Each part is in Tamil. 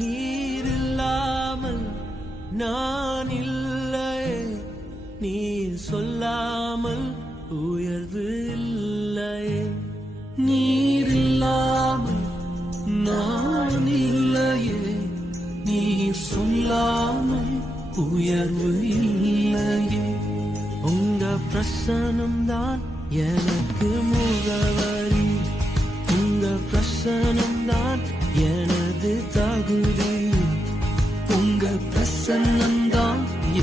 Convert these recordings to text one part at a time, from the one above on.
நீர் இல்லாமல் நான் இல்லை, நீர் சொல்லாமல் உயர்வு இல்லை. நீர் இல்லாமல் நான் இல்லையே, நீர் சொல்லாமல் உயர்வு இல்லையே. உங்க பிரசனம் தான் எனக்கு முகவரி, உங்க பிரசனம் தான் எனது தகுதி, உங்க பிரசன்னம் தான்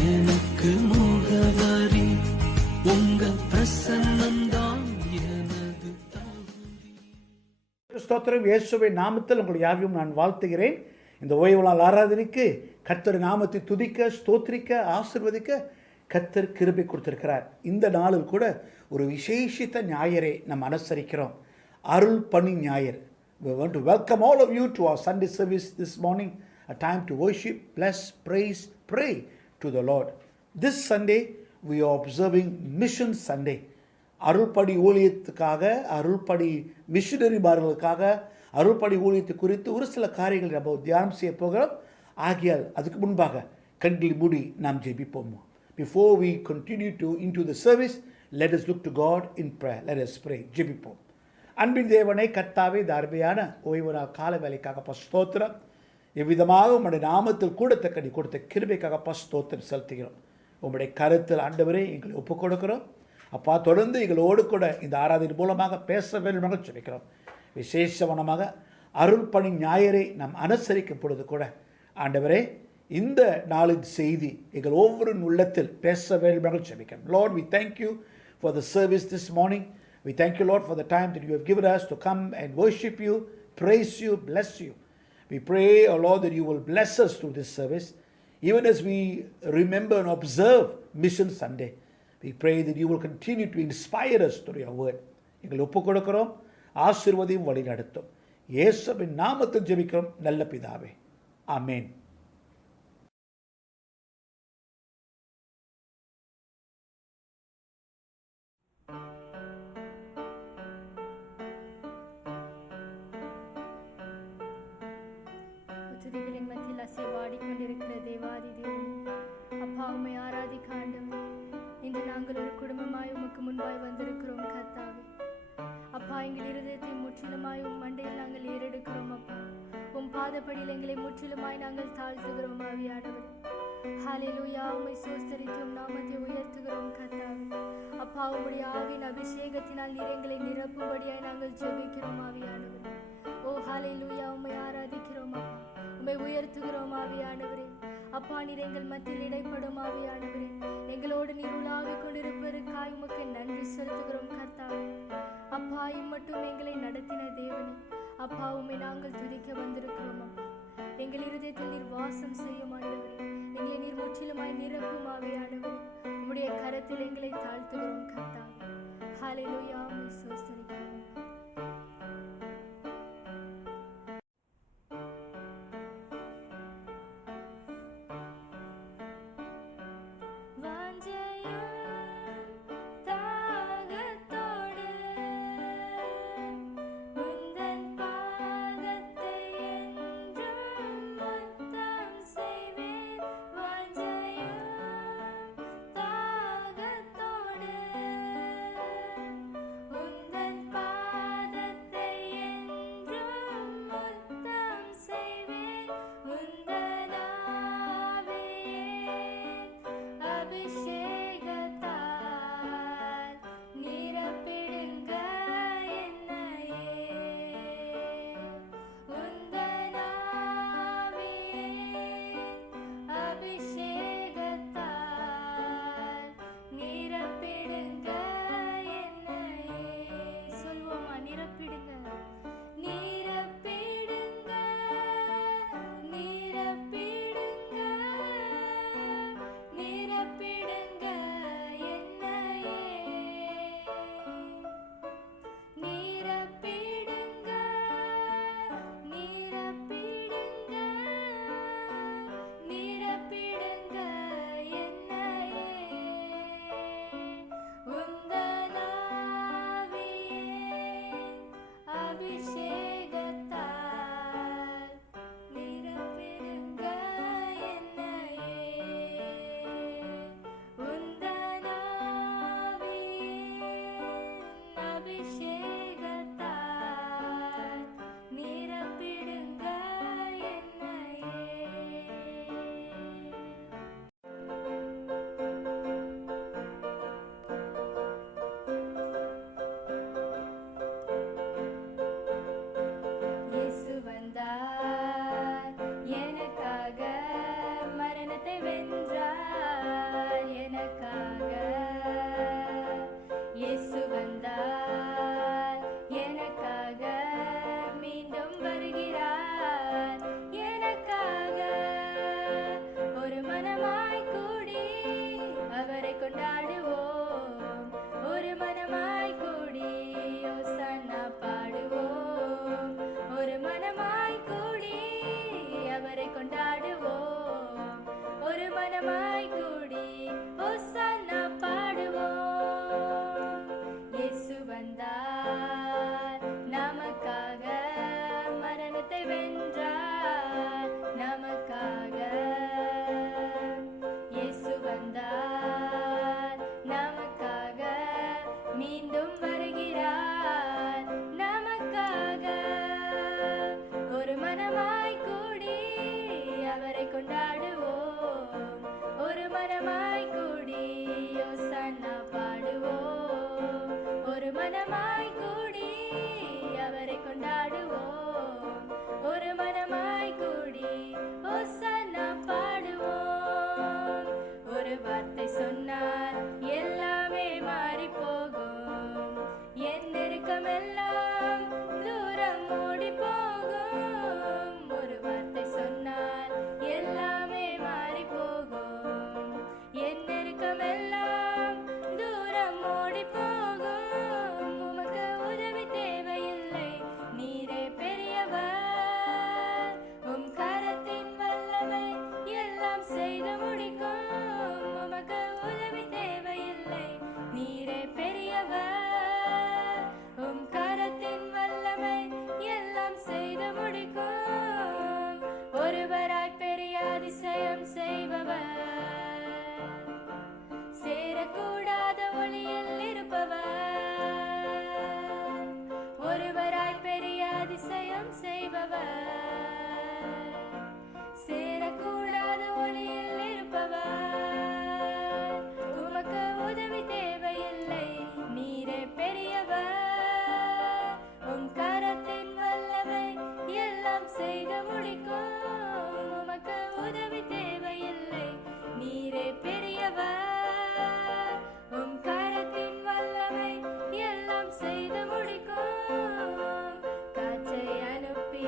எனக்கு முகவரி, உங்க பிரசன்னம் தான் எனது தகுதி. ஸ்தோத்திரம். இயேசுவின் நாமத்தில் உங்கள் யாவையும் நான் வாழ்த்துகிறேன். இந்த ஓய்வு நாள் ஆராதனைக்கு கர்த்தர் நாமத்தை துதிக்க, ஸ்தோத்திரிக்க, ஆசீர்வதிக்க கர்த்தர் கிருபை கொடுத்திருக்கிறார். இந்த நாளில் கூட ஒரு விசேஷித்த ஞாயிறை நாம் அனுசரிக்கிறோம், அருள் பணி ஞாயிறு. We want to welcome all of you to our Sunday service this morning, a time to worship, bless, praise, pray to the Lord. This Sunday we are observing Mission Sunday. அருள்படி ஊழியத்துக்காக, அருள்படி மிஷனரிமார்களுக்காக, அருள்படி ஊழியத்தை குறித்து ஒரு சில காரியங்களை நம்ம தியானம் செய்ய போகிறோம். ஆகியால் அதுக்கு முன்பாக கண்களை மூடி நாம் ஜெபிப்போம். Before we continue into the service, let us look to God in prayer. Let us pray. ஜெபிப்போம். அன்பின் தேவனை, கர்த்தாவே, தார்மையான ஓய்வு நாள் கால வேலைக்காக ஸ்தோத்திரம். எவ்விதமாக உம்முடைய நாமத்தில் கூடத்தக்கடி கொடுத்த கிருபைக்காக ஸ்தோத்திரம் செலுத்துகிறோம். உம்முடைய கருத்தில் ஆண்டவரே எங்களை ஒப்புக் கொடுக்கிறோம். அப்பா, தொடர்ந்து எங்களோடு கூட இந்த ஆராதனை மூலமாக பேச வேண்டும் சொல்லிக்கிறோம். விசேஷவனமாக அருள் பணி ஞாயிறை நாம் அனுசரிக்கும் பொழுது கூட ஆண்டவரே, இந்த நாளின் செய்தி எங்கள் ஒவ்வொரு உள்ளத்தில் பேச வேண்டும் சொல்லிக்கிறோம். Lord, we thank you for the service this morning. We thank you, Lord, for the time that you have given us to come and worship you, praise you, bless you. We pray, oh Lord, that you will bless us through this service. Even as we remember and observe Mission Sunday, we pray that you will continue to inspire us through your word. எங்களை ஒப்புக் கொடுக்கிறோம், ஆசீர்வதியும் வழி நடத்தும். இயேசுவின் நாமத்தில் ஜெபிக்கிறோம் நல்ல பிதாவே, ஆமென். துதிகளின் மத்தியில் அசைவாடி கொண்டிருக்கிற தேவாதி தேவனே, அப்பா, உம்மை ஆராதிக்க ஆண்டவரே, இன்று நாங்கள் ஒரு குடும்பமாய் உமக்கு முன்பாய் வந்திருக்கிறோம் கர்த்தாவே. அப்பா, எங்கள் இருதயத்தை முற்றிலுமாய் உம் மண்டையில் நாங்கள் ஏறெடுக்கிறோம். அப்பா, உம் பாதப்படியில் எங்களை முற்றிலுமாய் நாங்கள் தாழ்த்துகிறோம் ஆவியானவரே. ஹல்லேலூயா. உம்மை ஸ்தோத்திரித்து உம் நாமத்தை உயர்த்துகிறோம் கர்த்தாவே. அப்பா, உம்முடைய ஆவியின் அபிஷேகத்தினால் நீர் எங்களை நிரப்பும்படியாய் நாங்கள் ஜெபிக்கிறோம் ஆவியானவரே. ஓ ஹல்லேலூயா. உம்மை ஆராதிக்கிறோம் அப்பா, உம்மை உயர்த்துகிறோம் ஆவியானவரே. அப்பா, நீர் எங்கள் மத்தியில் இடைப்படும் ஆவியானவரே. எங்களோடு நீர் உலாவிக் கொண்டிருப்பதற்காய் உமக்கு நன்றி செலுத்துகிறோம் கர்த்தாவே. அப்பா, இம்மட்டும் எங்களை நடத்தின தேவனே, அப்பா, உம்மை நாங்கள் துதிக்க வந்திருக்கிறோம். அப்பா, எங்கள் இருதயத்தில் நீர் வாசம் செய்யும் ஆண்டவரே. எங்களை நீர் முற்றிலுமாய் நிரப்பும் ஆவியானவரே. உம்முடைய கரத்தில் எங்களை தாழ்த்துகிறோம் கர்த்தாவே. ஹல்லேலூயா. உம்மை ஸ்தோத்திரிக்கிறோம். Bye. அதிசயம் செய்பவர், சேரக்கூடாத ஒளியில் இருப்பவர், ஒருவராய் பெரிய அதிசயம் செய்பவர், சேரக்கூடாத ஒளியில் இருப்பவர், உமக்கு உதவி தேவையில்லை, நீரே பெரியவர், உம் கரத்தின் வல்லமை எல்லாம் செய்து முடிக்கும், உமக்கு உதவி தேவையில்லை, நீரே பெரியவர், உம் கரத்தின் வல்லமை எல்லாம் செய்து முடிக்கும், காற்றை அனுப்பி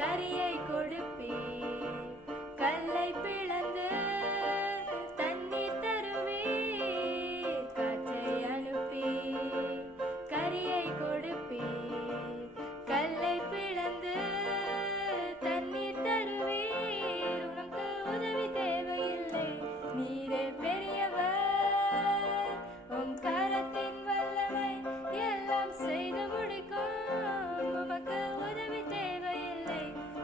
கரியை கொடுப்பி, கல்லை பிளந்து தண்ணீர் தருவீர், காற்றை அனுப்பி கரியை கொடுப்பி, கல்லை பிளந்து தண்ணீர் தருவீர், உனக்கு உதவி தேவையில்லை, நீரே பெரியவர், உம் கரத்தின் வல்லமை எல்லாம் செய்து முடிக்கும், உமக்கு உதவி தேவையில்லை,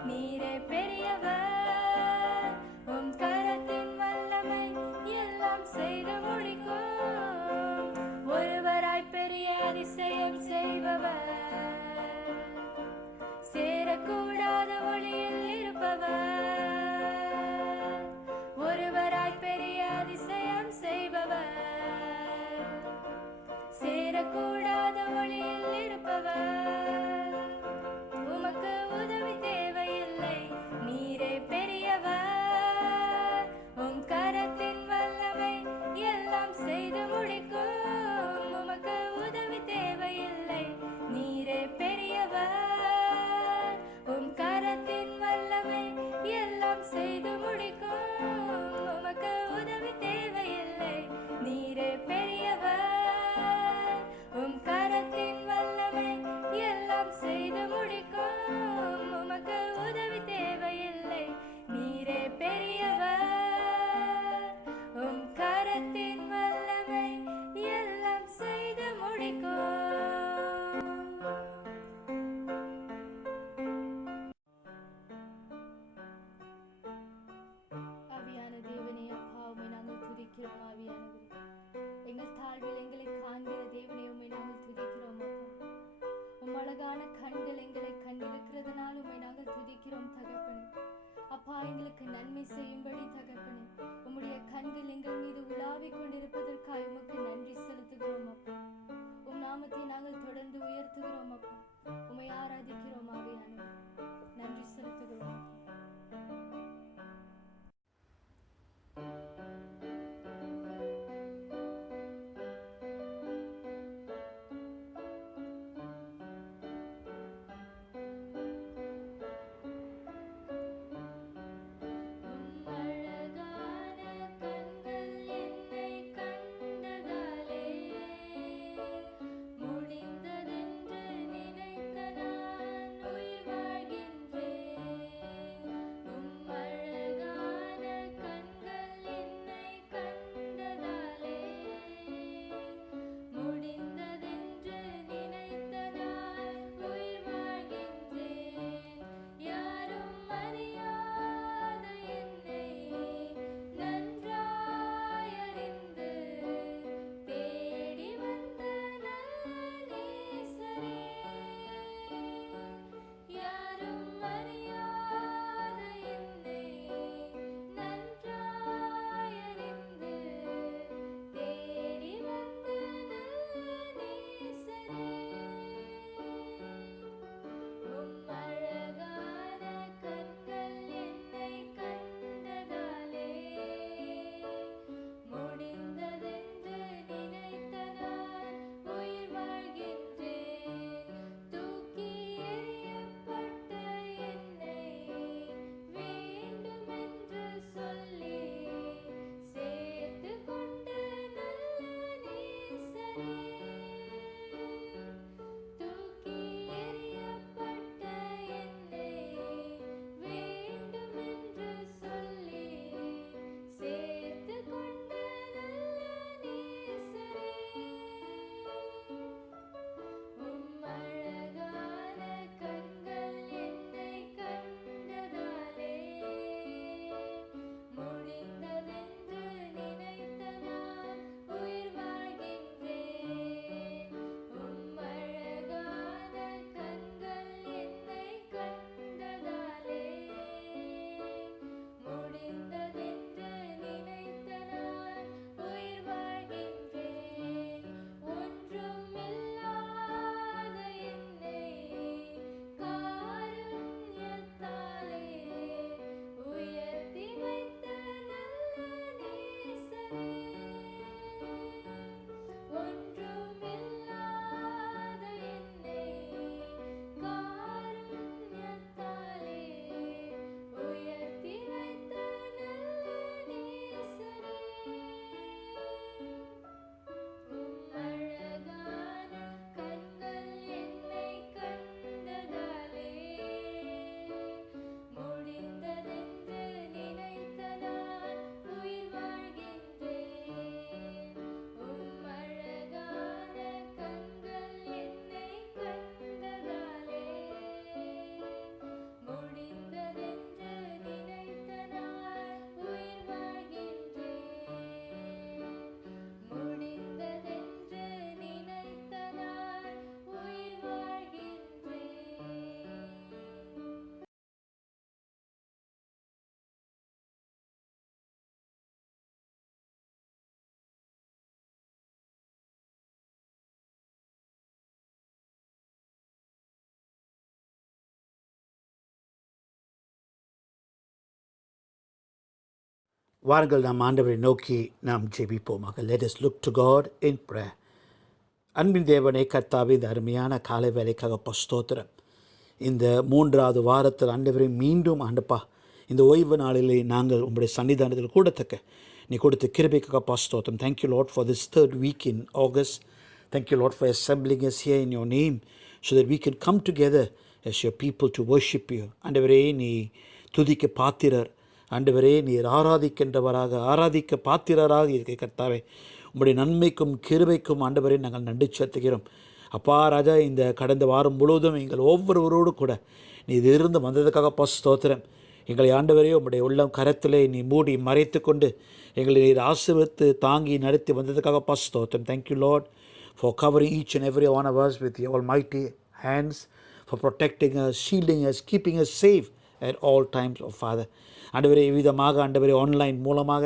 நீரே பெரியவர், உம் கரத்தின் வல்லமை எல்லாம் செய்து முடிக்கும், ஒருவராய் பெரிய அதிசயம் செய்பவர், சேரக்கூடாத ஒளியில் இருப்பவர், ஒருவராய் பெரிய அதிசயம் செய்பவர், சேரக்கூடாத ஒளியில் இருப்பவர், உமக்கு உதவி தேவையில்லை, நீரே பெரியவர், உம் கரத்தின் வல்லமை எல்லாம் செய்து முடிக்கும், உமக்கு உதவி தேவையில்லை, நீரே பெரியவர், உம் கரத்தின் வல்லமை எல்லாம் செய்து முடிக்கும், உமக்கு உதவி தேவையில்லை, நீரே பெரியவர், உம் கரத்தின் வல்லமை எல்லாம் செய்து முடிக்கும், உமக்கு உதவி தேவையில்லை, நீரே பெரியவர், உம் கரத்தின் வல்லமை எல்லாம் செய்து முடிக்கும். ஆவியான தேவனே, அப்பா உம்மை நாங்கள் துதிக்கிறோம். ஆவியானவரே, எங்கள் தாழ்வில் எங்களை காண்கிற தேவனே, உம்மை நாங்கள் துதிக்கிறோம். அப்பா, உம் அழகான கண்கள் எங்களை கண்டிருக்கிறதுனால் உம்மை நாங்கள் துதிக்கிறோம் தகப்பனே. அப்பா, எங்களுக்கு நன்மை செய்யும்படி தகப்பனே, உம்முடைய கண்கள் எங்கள் மீது உலாவிக் கொண்டிருப்பதற்காக உமக்கு நன்றி செலுத்துகிறோம். அப்பா, உம் நாமத்தை நாங்கள் தொடர்ந்து உயர்த்துகிறோம். அப்பா, உம்மை ஆராதிக்கிறோம். ஆவியானவரே, நன்றி செலுத்துகிறோம். அழகான கண்கள் என்னை கண்டதாலே முடிந்ததென்று நினைத்த நான் உயிர் வாழ்கின்றேன். வாருங்கள் நாம் ஆண்டவரை நோக்கி நாம் ஜெபிப்போமாக. Let us look to God in prayer. அன்பின் தேவனே கர்த்தாவே, இந்த அருமையான காலை வேலைக்காக ஸ்தோத்திரம். இந்த 3வது வாரத்தில் ஆண்டவரை மீண்டும் ஆண்டப்பா இந்த ஓய்வு நாளிலே நாங்கள் உங்களுடைய சன்னிதானத்தில் கூடத்தக்க நீ கொடுத்த கிருபைக்காக ஸ்தோத்திரம். Thank you Lord for this 3rd week in August. Thank you Lord for assembling us here in your name so that we can come together as your people to worship you. ஆண்டவரே, நீ துதிக்க பாத்திரர். ஆண்டவரே, நீர் ஆராதிக்க பாத்திரராக இருக்க கர்த்தாவே, உங்களுடைய நன்மைக்கும் கிருபைக்கும் ஆண்டவரே நாங்கள் நன்றி செலுத்துகிறோம். அப்பா ராஜா, இந்த கடந்த வாரம் முழுவதும் எங்கள் ஒவ்வொருவரோடு கூட நீ இருந்து வந்ததுக்காக ஸ்தோத்திரம். எங்களை ஆண்டவரே உம்முடைய உள்ளம் கரத்திலே நீ மூடி மறைத்து கொண்டு எங்களை நீர் ஆசீர்வதித்து தாங்கி நடத்தி வந்ததுக்காக ஸ்தோத்திரம். Thank you Lord for covering each and every one of us with your almighty hands, for protecting us, shielding us, keeping us safe at all times, oh Father. ஆண்டவரே, விதமாக ஆண்டவரே ஆன்லைன் மூலமாக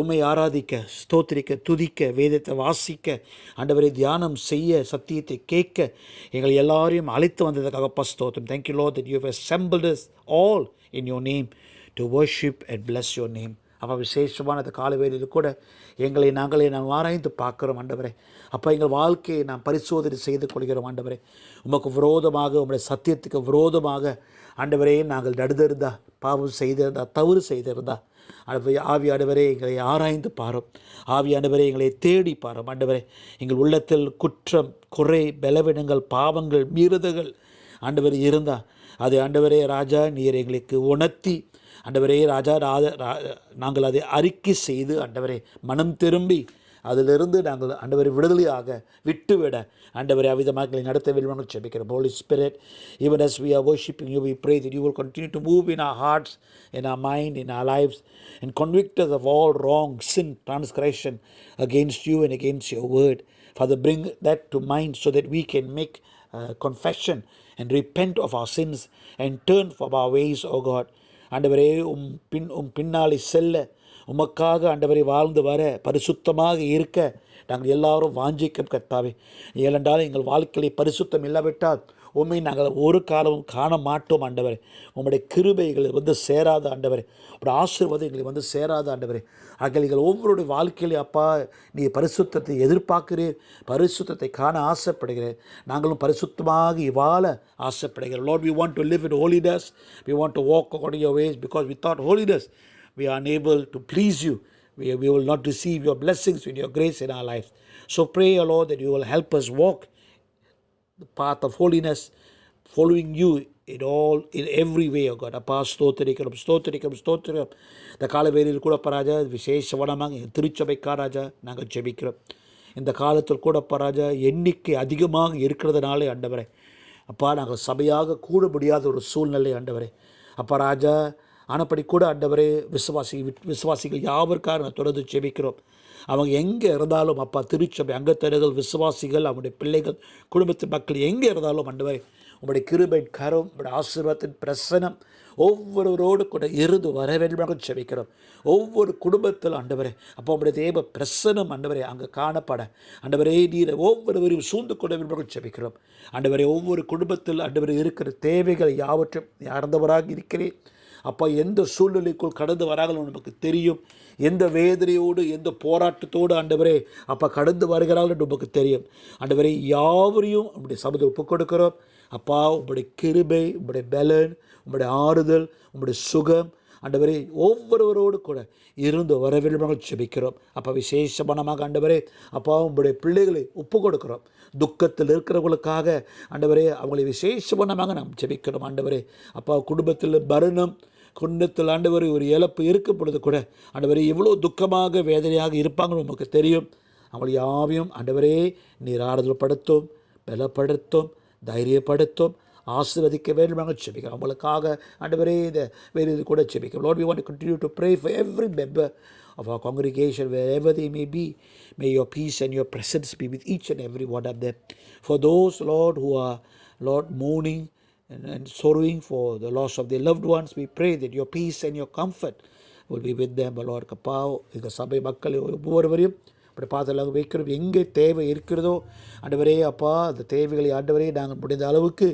உம்மை ஆராதிக்க, ஸ்தோத்திரிக்க, துதிக்க, வேதத்தை வாசிக்க, ஆண்டவரை தியானம் செய்ய, சத்தியத்தை கேட்க எங்களை எல்லாரையும் அழைத்து வந்ததுக்காக ஸ்தோத்திரம். Thank you Lord that you have assembled us all in your name to worship and bless your name. அப்போ விசேஷமான அந்த காலவேளையில் கூட எங்களை நாங்களே ஆராய்ந்து பார்க்குறோம் ஆண்டவரே. அப்போ எங்கள் வாழ்க்கையை நாம் பரிசோதனை செய்து கொள்கிறோம் ஆண்டவரே. உமக்கு விரோதமாக, உங்களுடைய சத்தியத்துக்கு விரோதமாக ஆண்டவரே நாங்கள் நடுதிருந்தா, பாவம் செய்திருந்தா, தவறு செய்திருந்தா, ஆவியானவரே எங்களை ஆராய்ந்து பாரும். ஆவியானவரே எங்களை தேடி பாரும் ஆண்டவரே. எங்கள் உள்ளத்தில் குற்றம், குறை, பலவீனங்கள், பாவங்கள், மீறுதல்கள் ஆண்டவரே இருந்தால் அது ஆண்டவரே ராஜா நீர் எங்களுக்கு உணர்த்தி ஆண்டவரே ராஜா நாங்கள் அதை அறிக்கை செய்து ஆண்டவரே மனம் திரும்பி அதிலிருந்து நாங்கள் ஆண்டவரை விடுதலையாக விட்டுவிட ஆண்டவரை அவ்விதமாக எங்களை நடத்த வேண்டும் ஜெபிக்கிறோம். Holy Spirit, even as we are worshiping you, we pray that you will continue to move in our hearts, in our mind, in our lives, and convict us of all wrong, sin, transgression against you and against your word. Father, bring that to mind so that we can make confession and repent of our sins and turn from our ways, O God. ஆண்டவரே, பின்னாலே செல்ல, உமக்காக ஆண்டவரை வாழ்ந்து வர, பரிசுத்தமாக இருக்க நாங்கள் எல்லாரும் வாஞ்சிக்கும் கர்த்தாவே. ஏனென்றால் எங்கள் வாழ்க்கையிலே பரிசுத்தம் இல்லாவிட்டால் உண்மை நாங்கள் ஒரு காலமும் காண மாட்டோம் ஆண்டவரே. உம்முடைய கிருபைகளை சேராத ஆண்டவரே, உங்களுடைய ஆசீர்வாதம் எங்களை சேராத ஆண்டவரே. நீங்கள் ஒவ்வொருடைய வாழ்க்கையிலே அப்பா நீ பரிசுத்தத்தை எதிர்பார்க்கிறீர், பரிசுத்தத்தை காண ஆசைப்படுகிறேன். நாங்களும் பரிசுத்தமாக வாழ ஆசைப்படுகிறோம். Lord, we want to live in holiness. We want to walk according to your ways, because without holiness we are unable to please you. We will not receive your blessings with your grace in our life. So pray, O Lord, that you will help us walk the path of holiness, following you in every way, O God. அப்பா ஸ்தோத்திரிக்கிறோம். இந்த காலவேளையில் கூட பராஜா விசேஷவனமாக திருச்சபைக்கார ராஜா நாங்கள் ஜெபிக்கிறோம். இந்த காலத்தில் கூட பராஜா எண்ணிக்கை அதிகமாக இருக்கிறதுனாலே ஆண்டவரே அப்பா நாங்கள் சபையாக கூட முடியாத ஒரு சூழ்நிலை ஆண்டவரே. அப்பா ராஜா ஆனப்படி கூட ஆண்டவரே விசுவாசிகள் யாவருக்காக தொடர்ந்து ஜெபிக்கிறோம். அவங்க எங்கே இருந்தாலும் அப்பா திருச்சபை அங்கத்தர்கள், விசுவாசிகள், அவங்களுடைய பிள்ளைகள், குடும்பத்தின் மக்கள் எங்கே இருந்தாலும் ஆண்டவரே உங்களுடைய கிருபை கரம், உங்களுடைய ஆசீர்வாதத்தின் பிரசனம் ஒவ்வொருவரோடு கூட இருந்து வர வேண்டுமாக ஜெபிக்கிறோம். ஒவ்வொரு குடும்பத்தில் ஆண்டவரே அப்போ உங்களுடைய தேவ பிரசனம் ஆண்டவரே அங்கே காணப்பட ஆண்டவரே நீர் ஒவ்வொருவரையும் சூழ்ந்து கொள்ள வேண்டுமாக ஜெபிக்கிறோம். ஆண்டவரே ஒவ்வொரு குடும்பத்தில் ஆண்டவரே இருக்கிற தேவைகள் யாவற்றும் அறிந்தவராக இருக்கிறேன். அப்போ எந்த சூழ்நிலைக்குள் கடந்து வராங்களோ நமக்கு தெரியும். எந்த வேதனையோடு, எந்த போராட்டத்தோடு ஆண்டவரே அப்போ கடந்து வருகிறார்கள் நமக்கு தெரியும். ஆண்டவரே யாவரையும் உங்களுடைய சபதத்தை ஒப்புக் கொடுக்கிறோம். அப்பா உங்களுடைய கிருபை, உங்களுடைய பலன், உங்களுடைய ஆறுதல், உங்களுடைய சுகம் ஆண்டவரே ஒவ்வொருவரோடு கூட இருந்து வர வேண்டுமாக ஜெபிக்கிறோம். அப்போ விசேஷமானமாக ஆண்டவரே அப்பா உங்களுடைய பிள்ளைகளை ஒப்புக் கொடுக்கிறோம். துக்கத்தில் இருக்கிறவங்களுக்காக ஆண்டவரே அவங்களை விசேஷமானமாக நாம் ஜெபிக்கிறோம். ஆண்டவரே அப்பா குடும்பத்தில் மரணம், குடும்பத்தில் ஆண்டவரே ஒரு இழப்பு இருக்கும் பொழுது கூட ஆண்டவரே எவ்வளோ துக்கமாக வேதனையாக இருப்பாங்கன்னு நமக்கு தெரியும். அவங்களை யாவையும் ஆண்டவரே நீர் ஆறுதல் படுத்தும், பலப்படுத்தும், தைரியப்படுத்தும், ஆசீர்வதிக்க வேண்டுமாக ஜெபிக்கிறோம். அவங்களுக்காக ஆண்டவரே இந்த வேலையில் கூட ஜெபிக்கிறோம். Lord, we want to continue to pray for every member of our congregation, wherever they may be. May your peace and your presence be with each and every one of them. For those, Lord, who are, Lord, mourning and sorrowing for the loss of their loved ones, we pray that your peace and your comfort will be with them, Lord. கப்பா இந்த சபை மக்கள் ஒவ்வொருவரையும் அப்படி பாதலாக வைக்கிறோம். எங்கே தேவை இருக்கிறதோ ஆண்டவரே அப்பா, அந்த தேவைகளை ஆண்டவரே நாங்கள் முடிந்த அளவுக்கு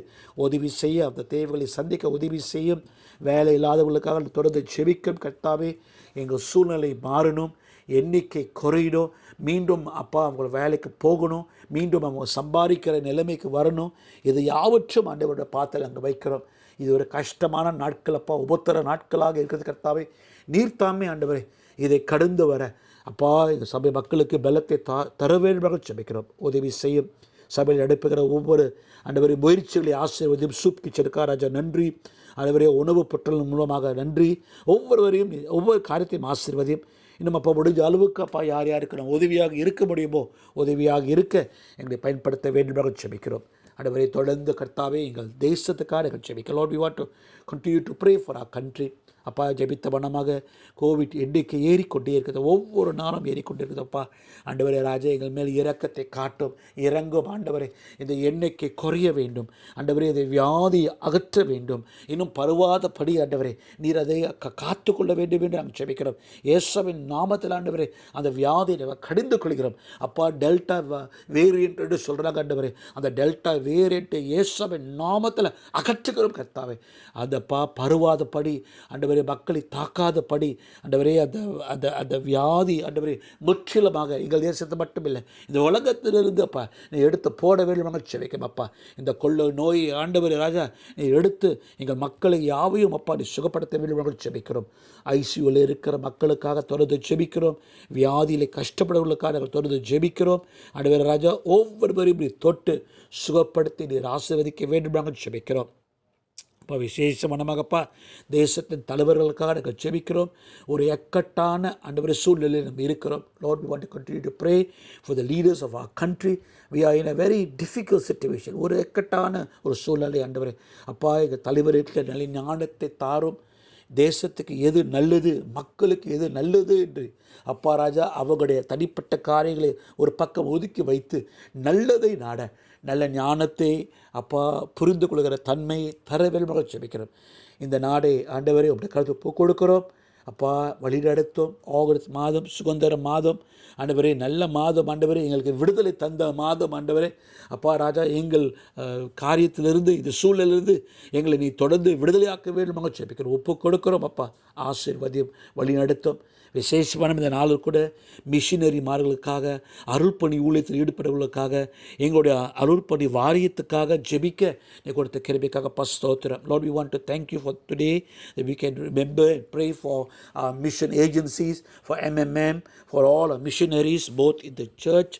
உதவி செய்ய, அந்த தேவைகளை சந்திக்க உதவி செய்யும். வேலை இல்லாதவர்களுக்காக தொடர்ந்து செபிக்கும் கர்த்தாவே. எங்கள் சூழ்நிலை மாறணும், எண்ணிக்கை குறையணும், மீண்டும் அப்பா அவங்கள வேலைக்கு போகணும், மீண்டும் அவங்க சம்பாதிக்கிற நிலைமைக்கு வரணும். இது யாவற்றும் ஆண்டவரோட பாத்தில் அங்கே வைக்கிறோம். இது ஒரு கஷ்டமான நாட்கள் அப்பா, உபத்திர நாட்களாக இருக்கிறது கர்த்தாவே. நீர்த்தாமே ஆண்டவரே இதை கடந்து வர அப்பா எங்கள் சபை மக்களுக்கு பலத்தை தர வேண்டும் ஜெபிக்கிறோம். உதவி செய்யும். சபையில் நடைபெறுகிற ஒவ்வொரு ஆண்டவரை முயற்சிகளை ஆசீர்வதியும். சூப் கிச்சனுக்கா ராஜா நன்றி. ஆண்டவரே உணவு பொட்டல் மூலமாக நன்றி. ஒவ்வொருவரையும் ஒவ்வொரு காரியத்தையும் ஆசீர்வதியும். இன்னும் அப்போ முடிஞ்ச அளவுக்கு அப்பா யார் யாருக்கு நான் உதவியாக இருக்க முடியுமோ உதவியாக இருக்க எங்களை பயன்படுத்த வேண்டுமாக ஜெபிக்கிறோம். ஆண்டவரை தொடர்ந்து கர்த்தாவே எங்கள் தேசத்துக்காக எங்கள் ஜெபிக்க. Lord, we want to continue to pray for our country. அப்பா ஜெபித்த வண்ணமாக கோவிட் எண்ணிக்கை ஏறிக்கொண்டே இருக்குது, ஒவ்வொரு நாளும் ஏறிக்கொண்டே இருக்குதுப்பா. ஆண்டவரே ராஜா எங்கள் மேல் இரக்கத்தை காட்டும், இறங்கும் ஆண்டவரே. இந்த எண்ணிக்கை குறைய வேண்டும் ஆண்டவரே, இதை வியாதி அகற்ற வேண்டும். இன்னும் பருவாத படி ஆண்டவரே நீர் அதை காத்து கொள்ள வேண்டும் என்று நாங்கள் ஜெபிக்கிறோம். இயேசுவின் நாமத்தில் ஆண்டவரே அந்த வியாதியை நாங்கள் கடிந்து கொள்கிறோம் அப்பா. டெல்டா வேரியன்ட் என்று சொல்கிறாங்க ஆண்டவரே, அந்த டெல்டா வேரியண்ட்டை இயேசுவின் நாமத்தில் அகற்றுகிறோம் கர்த்தாவே. அந்தப்பா பருவாத படி ஆண்டவரே, மக்களை தாக்காதபடி ஆண்டவரே அந்த அந்த அந்த வியாதி ஆண்டவரே முற்றிலுமாக எங்கள் தேசத்தை மட்டும் இல்லை இந்த உலகத்திலிருந்து அப்பா நீ எடுத்து போட வேண்டும் செவிக்கும் அப்பா. இந்த கொள்ளை நோய் ஆண்டவரே ராஜா நீ எடுத்து எங்கள் மக்களை யாவையும் அப்பா நீ சுகப்படுத்த வேண்டும் செபிக்கிறோம். ஐசியூவில் இருக்கிற மக்களுக்காக தொடர்ந்து ஜெபிக்கிறோம். வியாதியில் கஷ்டப்படுவர்களுக்காக நாங்கள் தொடர்ந்து ஜெபிக்கிறோம். ஆண்டவரே ராஜா ஒவ்வொருவரையும் நீ தொட்டு சுகப்படுத்தி நீர் ஆசீர்வதிக்க வேண்டும் ஜெபிக்கிறோம். இப்போ விசேஷமானமாகப்பா தேசத்தின் தலைவர்களுக்காக நாங்கள் ஜெபிக்கிறோம். ஒரு எக்கட்டான ஆண்டவரே சூழ்நிலையில் நம்ம இருக்கிறோம். Lord, we want to continue to pray for the leaders of our country. We are in a very difficult situation. ஒரு எக்கட்டான ஒரு சூழ்நிலை ஆண்டவரே அப்பா. எங்கள் தலைவர்கிட்ட நல்ல ஞானத்தை தாரும். தேசத்துக்கு எது நல்லது, மக்களுக்கு எது நல்லது என்று அப்பா ராஜா அவங்களுடைய தனிப்பட்ட காரியங்களை ஒரு பக்கம் ஒதுக்கி வைத்து நல்லதை நாட நல்ல ஞானத்தை அப்பா புரிந்து கொள்கிற தன்மையை தர வேண்டுமாக ஜெபிக்கிறோம். இந்த நாடை ஆண்டவரை அப்படி கருத்து கொடுக்கிறோம் அப்பா. வழிநடத்தும். ஆகஸ்ட் மாதம் சுதந்திர மாதம் ஆண்டவரே, நல்ல மாதம் ஆண்டவரே, எங்களுக்கு விடுதலை தந்த மாதம் ஆண்டவரே அப்பா ராஜா. எங்கள் காரியத்திலிருந்து இந்த சூழலிலிருந்து எங்களை நீ தொடர்ந்து விடுதலையாக்க வேண்டுமாக ஜெபிக்கிறோம். ஒப்பு கொடுக்கிறோம் அப்பா. ஆசீர்வதியும், வழிநடத்தும். விசேஷமான இந்த நாளில் கூட மிஷினரிமார்களுக்காக அருள்பணி ஊழியத்தில் ஈடுபடுவர்களுக்காக எங்களுடைய அருள்பணி வாரியத்துக்காக ஜெபிக்க நீ கொடுத்த கிருபைக்காக ஸ்தோத்திரம். Lord, we want to thank you for today that we can remember and pray for our mission agencies, for MMM, for all our missionaries both in the church,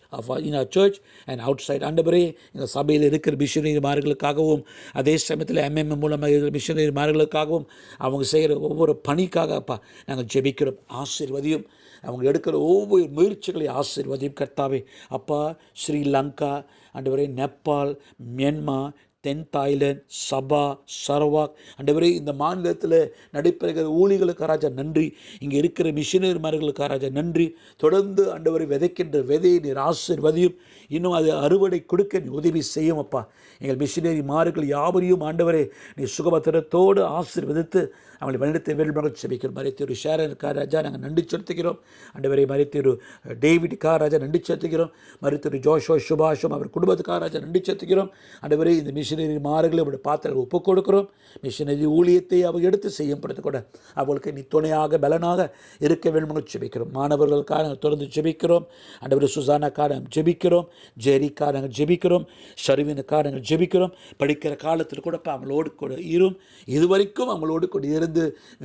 in our church and outside. ஆண்டவரே எங்கள் சபையில் இருக்கிற மிஷினரிமார்களுக்காகவும் அதே சமயத்தில் MMM மூலமாக இருக்கிற மிஷினரிமார்களுக்காகவும் அவங்க செய்கிற ஒவ்வொரு பணிக்காக அப்பா நாங்கள் ஜெபிக்கிறோம். ஆசீர்வதியும். அவங்க எடுக்கிற ஒவ்வொரு முயற்சிகளை ஆசீர்வதியும் கர்த்தாவே அப்பா. ஸ்ரீலங்கா ஆண்டவரே, நேபாள், மியான்மர், தென் தாய்லாந்து, சபா, சரவாக் ஆண்டவரே இந்த மாநிலத்தில் நடைபெறுகிற ஊழிகளுக்கு ராஜா நன்றி. இங்கே இருக்கிற மிஷினரிமார்களுக்கு ராஜா நன்றி. தொடர்ந்து ஆண்டவரை விதைக்கின்ற விதையை நீர் ஆசீர்வதியும். இன்னும் அது அறுவடை கொடுக்க நீ உதவி செய்யும் அப்பா. எங்கள் மிஷினரிமார்கள் யாவரையும் ஆண்டவரே நீ சுகபத்திரத்தோடு ஆசீர்வதித்து அவங்களை வழிநடத்த வேண்டுமாக ஜெபிக்கிறோம். மரித்திரு ஷேரனுக்காக ராஜா நாங்கள் நன்றி செலுத்துகிறோம். ஆண்டவரே மரித்திரு டேவிடுக்காக ராஜா நன்றி செலுத்துகிறோம். மரித்திரு ஜோஷோ சுபாஷும் அவர் குடும்பத்துக்காக ராஜா நன்றி செலுத்துகிறோம். ஆண்டவரே இந்த மிஷினரிமார்களை அவருடைய பாத்திரங்கள் ஒப்புக் கொடுக்கிறோம். மிஷினரி ஊழியத்தை அவர் எடுத்து செய்யப்படுத்த கூட அவர்களுக்கு நீ துணையாக பலனாக இருக்க வேண்டுமாக ஜெபிக்கிறோம். மாணவர்களுக்காக நாங்கள் தொடர்ந்து ஜெபிக்கிறோம். ஆண்டவரே சுசானாக்காக நாங்கள் ஜெபிக்கிறோம். ஜெரிக்காக நாங்கள் ஜெபிக்கிறோம். ஷர்வினுக்காக நாங்கள் ஜெபிக்கிறோம். படிக்கிற காலத்தில் கூட அவங்களோடு கூட இரும். இதுவரைக்கும் அவங்களோடு கூட இருந்து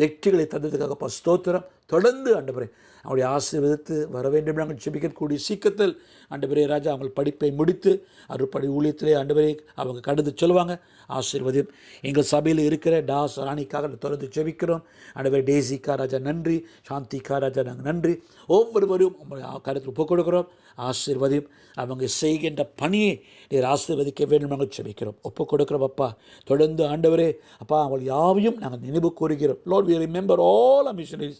வெற்றிகளை தந்ததுக்காக ஸ்தோத்திரம். தொடர்ந்து ஆண்டவரே அவங்களுடைய ஆசீர்வதித்து வர வேண்டும் நாங்கள் ஜெபிக்கக்கூடிய சீக்கிரத்தில் ஆண்டவரே ராஜா அவங்க படிப்பை முடித்து அறுபடை ஊழியத்திலே ஆண்டவரே அவங்க கடந்து சொல்லுவாங்க. ஆசீர்வதியும். எங்கள் சபையில் இருக்கிற டாஸ் ராணிக்காக தொடர்ந்து ஜெபிக்கிறோம். ஆண்டவரே டேசிக்கா ராஜா நன்றி. சாந்திக்கா ராஜா நாங்கள் நன்றி. ஒவ்வொருவரும் கருத்தில் ஒப்புக் கொடுக்கிறோம். ஆசீர்வதியும். அவங்க செய்கின்ற பணியை நீர் ஆசீர்வதிக்க வேண்டும் நாங்கள் ஜெபிக்கிறோம். ஒப்புக் கொடுக்கிறோம் அப்பா. தொடர்ந்து ஆண்டவரே அப்பா அவங்க யாவையும் நாங்கள் நினைவு கூறுகிறோம். Lord, we remember all our missionaries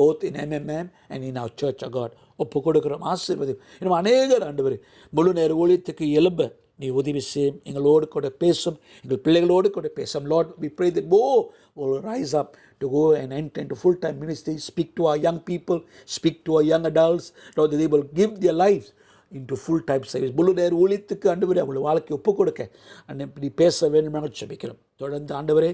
both in MMM and in our church of God. ஒப்பு கொடுக்கிறோம். ஆசீர்வதியும். இன்னும் அநேகர் ஆண்டவரே முழு நேர ஊழியத்துக்கு எழும்ப நீ உதவி செய்யும். எங்களோடு கூட பேசும். எங்கள் பிள்ளைகளோடு கூட பேசும். Lord, we pray that more will rise up to go and enter into full-time ministry. Speak to our young people, speak to our young adults, Lord, that they will give their lives into full-time service. முழு நேர ஊழியத்துக்கு ஆண்டவரே அவங்களுடைய வாழ்க்கை ஒப்புக் கொடுக்க இப்படி பேச வேண்டும் நாங்கள் ஜெபிக்கிறோம். தொடர்ந்து ஆண்டவரே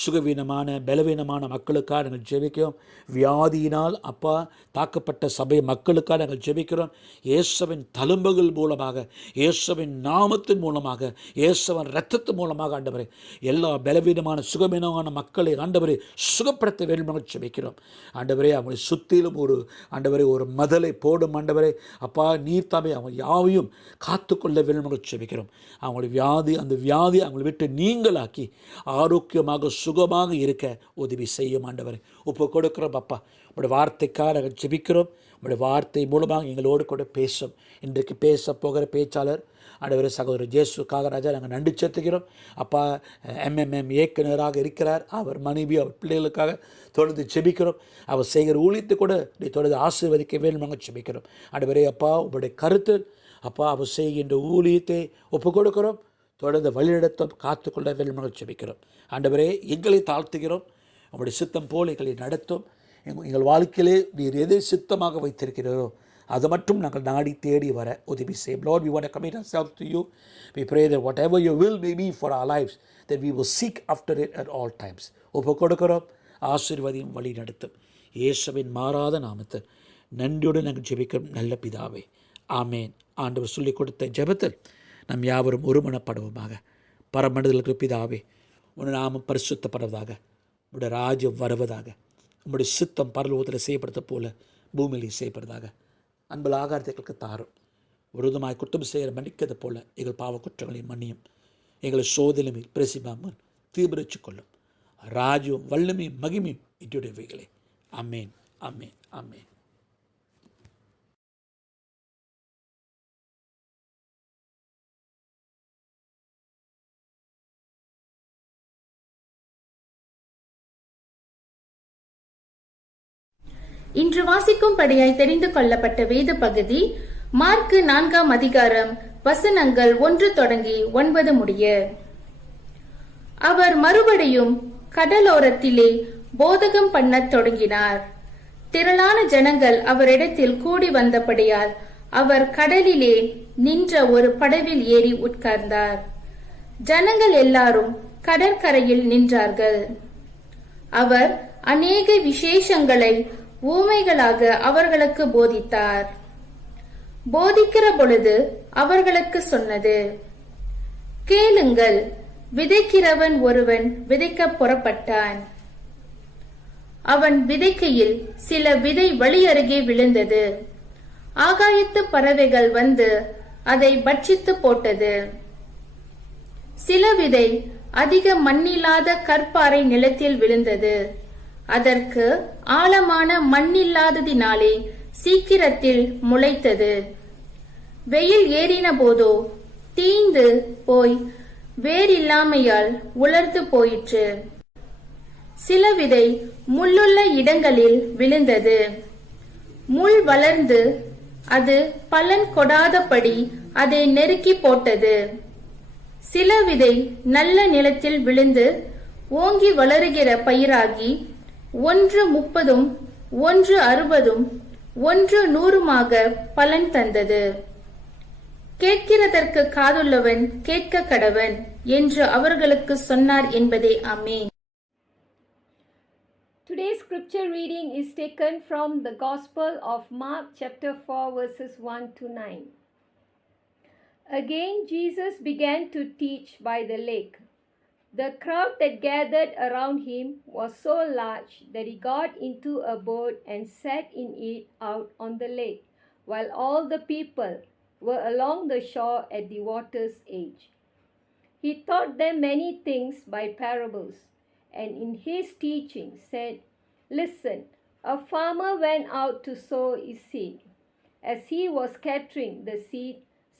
சுகவீனமான பலவீனமான மக்களுக்காக நாங்கள் ஜெபிக்கிறோம். வியாதியினால் அப்பா தாக்கப்பட்ட சபை மக்களுக்காக நாங்கள் ஜெபிக்கிறோம். இயேசுவின் தழும்புகள் மூலமாக, இயேசுவின் நாமத்தின் மூலமாக, இயேசுவின் இரத்தத்தின் மூலமாக ஆண்டவரே எல்லா பலவீனமான சுகவீனமான மக்களை ஆண்டவரே சுகப்படுத்த வேண்டும் நாங்கள் ஜெபிக்கிறோம். ஆண்டவரே அவங்களை சுற்றிலும் ஆண்டவரே ஒரு மதலை போடும் ஆண்டவரே அப்பா நீர் தாமே அவங்க யாவையும் காத்துக்கொள்ள வேண்டும் நாங்கள் ஜெபிக்கிறோம். அவங்களுடைய அந்த வியாதி அவங்களை விட்டு நீங்களாக்கி ஆரோக்கியமாக சுகமாக இருக்க உதவி செய்யும் ஆண்டவரே. ஒப்பு கொடுக்கிறோம் அப்பா. உங்களுடைய வார்த்தைக்காக நாங்கள் ஜெபிக்கிறோம். உங்களுடைய வார்த்தை மூலமாக எங்களோடு கூட பேசும். இன்றைக்கு பேச போகிற பேச்சாளர் ஆண்டவரே சகோதரர் ஜேசுக்காக ராஜா நாங்கள் நன்றி செலுத்துகிறோம். அப்பா MMM இயக்குநராக இருக்கிறார். அவர் மனைவி அவர் பிள்ளைகளுக்காக தொடர்ந்து ஜெபிக்கிறோம். அவர் செய்கிற ஊழியத்தை கூட நீ தொடர்ந்து ஆசீர்வதிக்க வேண்டும் நாங்கள் ஜெபிக்கிறோம். ஆண்டவரே அப்பா உங்களுடைய கருத்து அப்பா அவர் செய்கின்ற ஊழியத்தை ஒப்புக் கொடுக்கிறோம். தொடர்ந்து வழிநடத்த காத்துக்கொள்ள வேண்டும் நாங்கள் ஜெபிக்கிறோம். ஆண்டவரே எங்களை தாழ்த்துகிறோம். உங்களுடைய சித்தம் போல் எங்களை நடத்தும். எங்கள் வாழ்க்கையிலே நீர் எதை சித்தமாக வைத்திருக்கிறீரோ அதை மட்டும் நாங்கள் நாடி தேடி வர உதவி செய்யும். Lord, we want to commit ourselves to you. We pray that whatever your will may be for our lives, that we will seek after it at all times. ஒப்புக் கொடுக்கிறோம். ஆசீர்வதியும் வழி நடத்தும். இயேசுவின் மாறாத நாமத்தில் நன்றியோடு நாங்கள் ஜெபிக்கிறோம் நல்ல பிதாவே. ஆமேன். ஆண்டவர் சொல்லிக் கொடுத்த ஜெபத்தில் நம் யாவரும் ஒருமனப்படுவோமாக. பரமண்டலத்திற்கு பிதாவே, உன் நாமம் பரிசுத்தப்படுவதாக, உடைய ராஜ்யம் வருவதாக, உங்களுடைய சித்தம் பரலோகத்தில் செய்யப்படுத்த போல பூமியில் செய்யப்படுவதாக. அன்புள்ள ஆகாரத்தைகளுக்கு தாரும். விரோதமாய் குற்றம் செய்கிற மன்னிக்கிறது போல எங்கள் பாவ குற்றங்களையும் மன்னியும். எங்களை சோதனையுமே பிரசிபாமல் தீவிரிச்சு கொள்ளும். ராஜ்யம் வல்லமையும் மகிமையும் இட்டுடையவைகளே. ஆமேன், ஆமேன், ஆமேன். இன்று வாசிக்கும்படியாய் தெரிந்து கொள்ளப்பட்ட வேத பகுதி மார்க்கு 4ஆம் அதிகாரம் வசனங்கள் 1 தொடங்கி 9 முடிய. அவர் மறுபடியும் கடலோரத்திலே போதகம் பண்ணத் தொடங்கினார். திரளான ஜனங்கள் அவரிடத்தில் கூடி வந்தபடியால் அவர் கடலிலே நின்ற ஒரு படவில் ஏறி உட்கார்ந்தார். ஜனங்கள் எல்லாரும் கடற்கரையில் நின்றார்கள். அவர் அநேக விசேஷங்களை ஊமைகளாக அவர்களுக்கு போதித்தார். போதிக்கிற பொழுது அவர்களுக்கு சொன்னது, கேளுங்கள், விதைக்கிறவன் ஒருவன் விதைக்க புறப்பட்டான். அவன் விதைக்கையில் சில விதை வழி அருகே விழுந்தது. ஆகாயத்து பறவைகள் வந்து அதை பட்சித்து போட்டது. சில விதை அதிக மண்ணில்லாத கற்பாறை நிலத்தில் விழுந்தது. அதற்கு ஆழமான மண்ணில்லாததினாலே சீக்கிரத்தில் முளைத்தது. வெயில் ஏறின போதோ தீந்து போய் வேரில்லாமையால் உலர்ந்து போயிற்று. சில விதை முள்ளுள்ள இடங்களில் விழுந்தது. முள் வளர்ந்து அது பலன் கொடாதபடி அதை நெருக்கி போட்டது. சில விதை நல்ல நிலத்தில் விழுந்து ஓங்கி வளருகிற பயிராகி 1 30, 1 60, 1 100 பலன் தந்தது. கேட்கிறதற்கு காதுள்ளவன் கேட்க கடவன் என்று அவர்களுக்கு சொன்னார் என்பதே ஆமென். Today's scripture reading is taken from the Gospel of Mark chapter 4 verses 1 to 9. Again Jesus began to teach by the lake. The crowd that gathered around him was so large that he got into a boat and sat in it out on the lake, while all the people were along the shore at the water's edge. He taught them many things by parables, and in his teaching said, Listen, a farmer went out to sow his seed. As he was scattering the seed,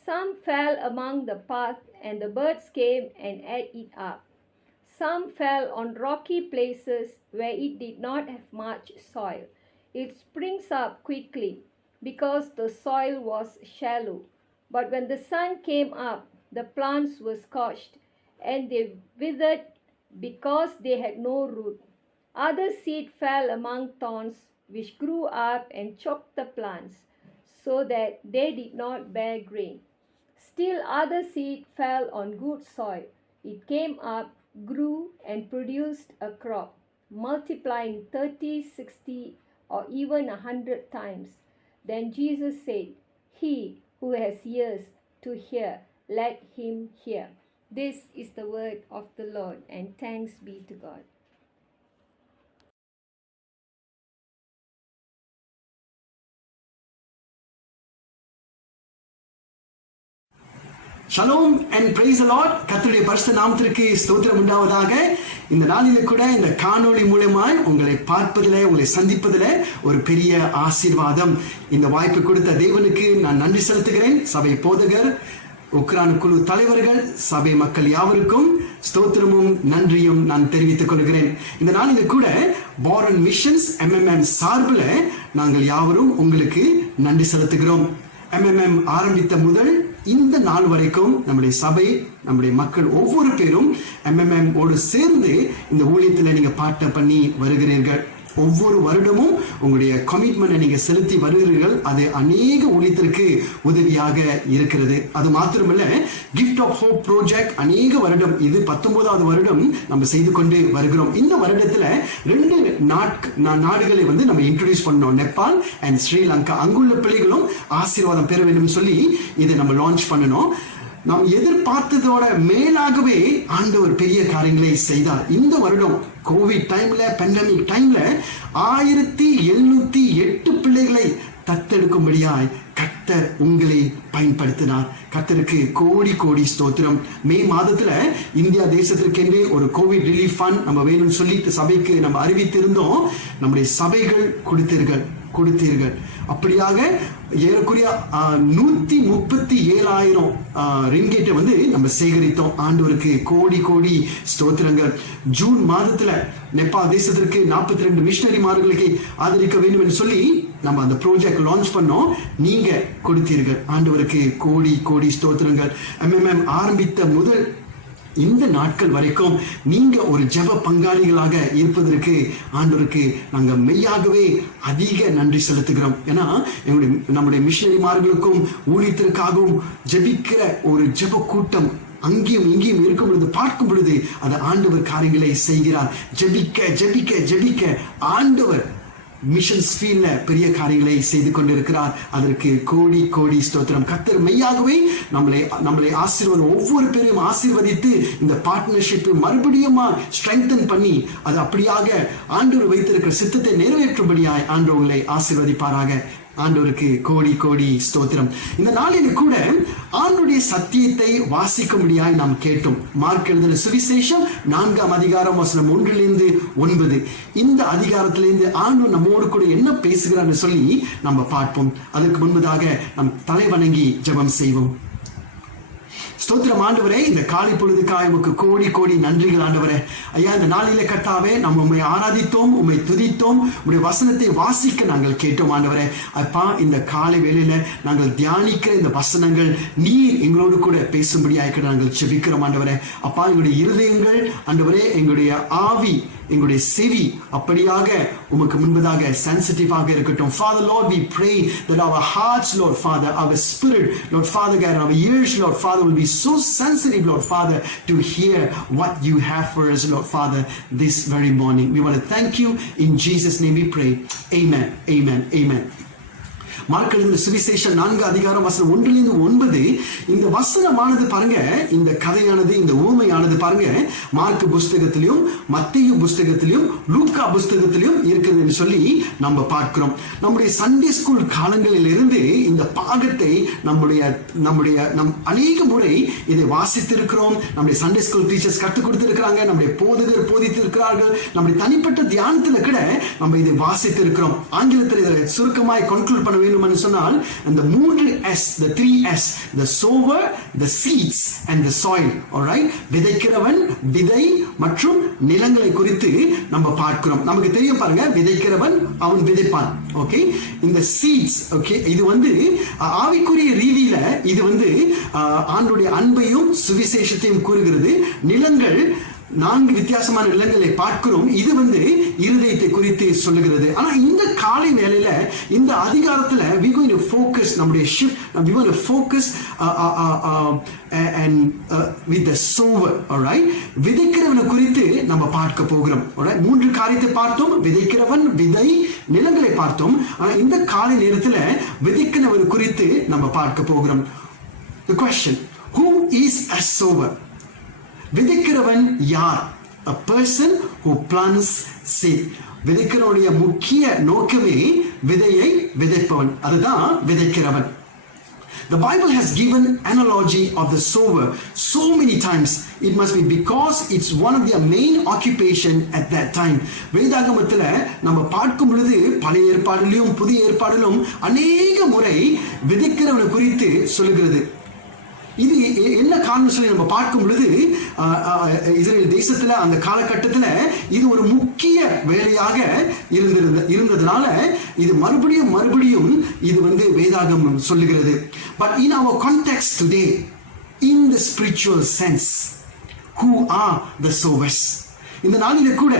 some fell among the path, and the birds came and ate it up. Some fell on rocky places where it did not have much soil. It springs up quickly because the soil was shallow. But when the sun came up, the plants were scorched and they withered because they had no root. Other seed fell among thorns, which grew up and choked the plants, so that they did not bear grain. Still other seed fell on good soil. It came up, grew, and produced a crop, multiplying 30, 60, or even 100 times. Then Jesus said, "He who has ears to hear, let him hear." This is the word of the Lord, and thanks be to God. Shalom and praise the Lord. கர்த்தருடைய பரிசுத்த நாமத்திற்கு ஸ்தோத்திரம் உண்டாவதாக. இந்த நாளிலே கூட இந்த காணொளி மூலமாய் உங்களை பார்ப்பதிலே, உங்களை சந்திப்பதிலே ஒரு பெரிய ஆசீர்வாதம். இந்த வாய்ப்பு கொடுத்த தேவனுக்கு நான் நன்றி செலுத்துகிறேன். சபை போதகர், உக்ரான் குழு தலைவர்கள், சபை மக்கள் யாவருக்கும் ஸ்தோத்திரமும் நன்றியும் நான் தெரிவித்துக் கொள்கிறேன். இந்த நாளிலே கூட பாரன் மிஷன்ஸ் MMM சார்பில் நாங்கள் யாவரும் உங்களுக்கு நன்றி செலுத்துகிறோம். MMM ஆரம்பித்த முதல் இந்த நாள் வரைக்கும் நம்முடைய சபை, நம்முடைய மக்கள் ஒவ்வொரு பேரும் MMM ஓடு சேர்ந்து இந்த ஊழியத்தில் நீங்க பார்ட்னர் பண்ணி வருகிறீர்கள். ஒவ்வொரு வருடமும் உங்களுடைய கமிட்மெண்ட்டை நீங்க செலுத்தி வருகிறீர்கள். அது அநேக ஊழியத்திற்கு உதவியாக இருக்கிறது. அது மாத்திரமல்ல, கிஃப்ட் ஆஃப் ஹோப் ப்ராஜெக்ட் அநேக வருடம், இது 19வது வருடம் நம்ம செய்து கொண்டு வருகிறோம். இந்த வருடத்துல 2 நாடுகளை நம்ம இன்ட்ரோடியூஸ் பண்ணோம், நேபாள் அண்ட் ஸ்ரீலங்கா. அங்குள்ள பிள்ளைகளும் ஆசீர்வாதம் பெற வேண்டும் சொல்லி இதை நம்ம லான்ச் பண்ணணும். நாம் எதிர்பார்த்ததோட மேலாகவே ஆண்டவர் பெரிய காரியங்களை செய்தார். இந்த வருடம் கோவிட் டைம்ல, பேண்டமிக் டைம்ல 1708 பிள்ளைகளை தத்தெடுக்கும்படியாய் கர்த்தர் உங்களை பயன்படுத்தினார். கர்த்தருக்கு கோடி கோடி ஸ்தோத்திரம். மே மாதத்துல இந்தியா தேசத்திற்கென்று ஒரு கோவிட் ரிலீஃப் ஃபண்ட் நம்ம வேணும்னு சொல்லிட்டு சபைக்கு நம்ம அறிவித்திருந்தோம். நம்முடைய சபைகள் கொடுத்தீர்கள். அப்படியாக ஏறக்குறைய 137,000 ரிங்கெட்டை நம்ம சேகரித்தோம். ஆண்டவருக்கு கோடி கோடி ஸ்தோத்திரங்கள். ஜூன் மாதத்துல நேபாள் தேசத்திற்கு 42 மிஷனரிமார்களுக்கு ஆதரிக்க வேண்டும் என்று சொல்லி நம்ம அந்த ப்ராஜெக்ட் லான்ச் பண்ணோம். நீங்க கொடுத்தீர்கள். ஆண்டவருக்கு கோடி கோடி ஸ்தோத்திரங்கள். MMM ஆரம்பித்த முதல் இந்த நாட்கள் வரைக்கும் நீங்க ஒரு ஜெப பங்காளிகளாக இருப்பதற்கு ஆண்டவருக்கு நாங்க மெய்யாகவே அதிக நன்றி செலுத்துகிறோம். ஏன்னா நம்முடைய மிஷனரிமார்களுக்கும் ஊழியத்திற்காகவும் ஜெபிக்கிற ஒரு ஜெப கூட்டம் அங்கேயும் இங்கேயும் இருக்கும் பொழுது, பார்க்கும் பொழுது அது ஆண்டவர் காரியங்களை செய்கிறார். ஜெபிக்க ஜெபிக்க ஜெபிக்க ஆண்டவர் மிஷன்ஸ் ஃபீல்ட்ல பெரிய காரியங்களை செய்து கொண்டிருக்கிறார். அதற்கு கோடி கோடி ஸ்தோத்திரம். கர்த்தர் மெய்யாகவே நம்மளை ஆசீர்வாதம், ஒவ்வொரு பேரையும் ஆசீர்வதித்து இந்த பார்ட்னர்ஷிப் மறுபடியும் ஸ்ட்ரெங்தன் பண்ணி அது அப்படியாக ஆண்டவர் வைத்திருக்கிற சித்தத்தை நிறைவேற்றும்படியாய் ஆண்டவர்களை ஆசீர்வதிப்பாராக. ஆண்டவருக்கு கோடி கோடி ஸ்தோத்திரம். இந்த நாளில் கூட ஆண்டுடைய சத்தியத்தை வாசிக்கும்படியாய் நாம் கேட்டோம். மார்க் எழுதின சுவிசேஷம் 4ஆம் அதிகாரம் வசனம் 1-9. இந்த அதிகாரத்திலிருந்து ஆண்டு நம்மோடு கூட என்ன பேசுகிறான்னு சொல்லி நம்ம பார்ப்போம். அதற்கு முன்பதாக நம் தலை வணங்கி ஜெபம் செய்வோம். ஸ்தோத்திரம் ஆண்டவரே, இந்த காலை பொழுதுக்காய் உமக்கு கோடி கோடி நன்றிகள் ஆண்டவரே. ஐயா, இந்த நாளிலே கர்த்தாவே நாம் உம்மை ஆராதித்தோம், உம்மை துதித்தோம், உம்முடைய வசனத்தை வாசிக்க நாங்கள் கேட்டோம் ஆண்டவரே. அப்பா, இந்த காலை வேளையில நாங்கள் தியானிக்கிற இந்த வசனங்கள் நீர் எங்களோடு கூட பேசும்படியாக நாங்கள் ஜெபிக்கிறோம் ஆண்டவரே. அப்பா, எங்களுடைய இருதயங்கள் ஆண்டவரே, எங்களுடைய ஆவி, எங்களுடைய செவி அப்படியாக உமக்கு முன்பதாக சென்சிட்டிவாக இருக்கட்டும். Father Lord, we pray that our hearts, Lord Father, our spirit, Lord Father God, our ears, Lord Father, will be so sensitive, Lord Father, to hear what you have for us, Lord Father, this very morning. We want to thank you. In Jesus' name we pray. Amen, amen, amen. Mark எழுதின சுவிசேஷம் 4 அதிகாரம் வசனம் 1-9. இந்த வசனமானது பாருங்க, இந்த கதையானது, இந்த ஊமையானது பாருங்க, மார்க் புஸ்தகத்திலும் மத்தேயு புஸ்தகத்திலும் லூக்கா புஸ்தகத்திலும் இருக்குது என்று சொல்லி நம்ம பார்க்கிறோம். நம்முடைய சண்டே ஸ்கூல் காலங்களில் இருந்து இந்த பாகத்தை நம் அநேக முறை இதை வாசித்திருக்கிறோம். நம்முடைய சண்டே ஸ்கூல் டீச்சர்ஸ் கற்றுக் கொடுத்திருக்கிறாங்க, நம்முடைய போதகர் போதித்திருக்கிறார்கள். நம்முடைய தனிப்பட்ட தியானத்துல கூட நம்ம இதை வாசித்திருக்கிறோம். ஆங்கிலத்தில் இதை சுருக்கமாய் கன்க்ளூட் பண்ண வேண்டும் சொன்னால், இந்த 3 S, the 3 S, the sower, the seeds and the soil. Alright, விதைக்கிறவன், விதை மற்றும் நிலங்களை குறித்து நம்ம பார்க்கிறோம். நமக்கு தெரியும் பாருங்க, விதைக்கிறவன் அவன் விதைப்பான். ஓகே, இந்த seeds, ஓகே, இது ஆவிக்குரிய ரீதியில இது ஆண்டுடைய அன்பையும் சுவிசேஷத்தையும் கூறுகிறது. நிலங்கள் 4 வித்தியாசமான நிலங்களை பார்க்கிறோம். இது இருதயத்தை குறித்து சொல்லுகிறது. ஆனா இந்த காலை வேளையில இந்த அதிகாரத்துல we going to focus நம்முடைய shift, we want to focus and with the sower, alright. விதைக்கிறவனை குறித்து நம்ம பார்க்க போகிறோம். alright, 3 காரியத்தை பார்த்தோம். விதைக்கிறவன், விதை, நிலங்களை பார்த்தோம். ஆனா இந்த காலை நேரத்துல விதைக்கிறவன் குறித்து நம்ம பார்க்க போகிறோம். The question, who is a sower? விதைக்கிறவன் யார்? A person who plants seed. விதைக்கிறவனுடைய முக்கிய நோக்கமே விதையை விதைப்பவன், அதுதான் விதைக்கிறவன். The Bible has given analogy of the sower so many times. It must be because it's one of their main occupation at that time. வேதாகமத்துல நம்ம பார்க்கும் பொழுது பழைய ஏற்பாடிலும் புதிய ஏற்பாடிலும் அநேக முறை விதைக்கிறவனை குறித்து சொல்லுகிறது. இது என்ன காரணம் சொல்லி நம்ம பார்க்கும் பொழுது இஸ்ரேல் தேசத்துல அந்த காலகட்டத்துல இது ஒரு முக்கிய வேலையாக இருந்ததுனால இது மறுபடியும் இது வேதாகமம் சொல்லுகிறது. But in our context today, in the spiritual sense, who are the sowers? இந்த நாளில கூட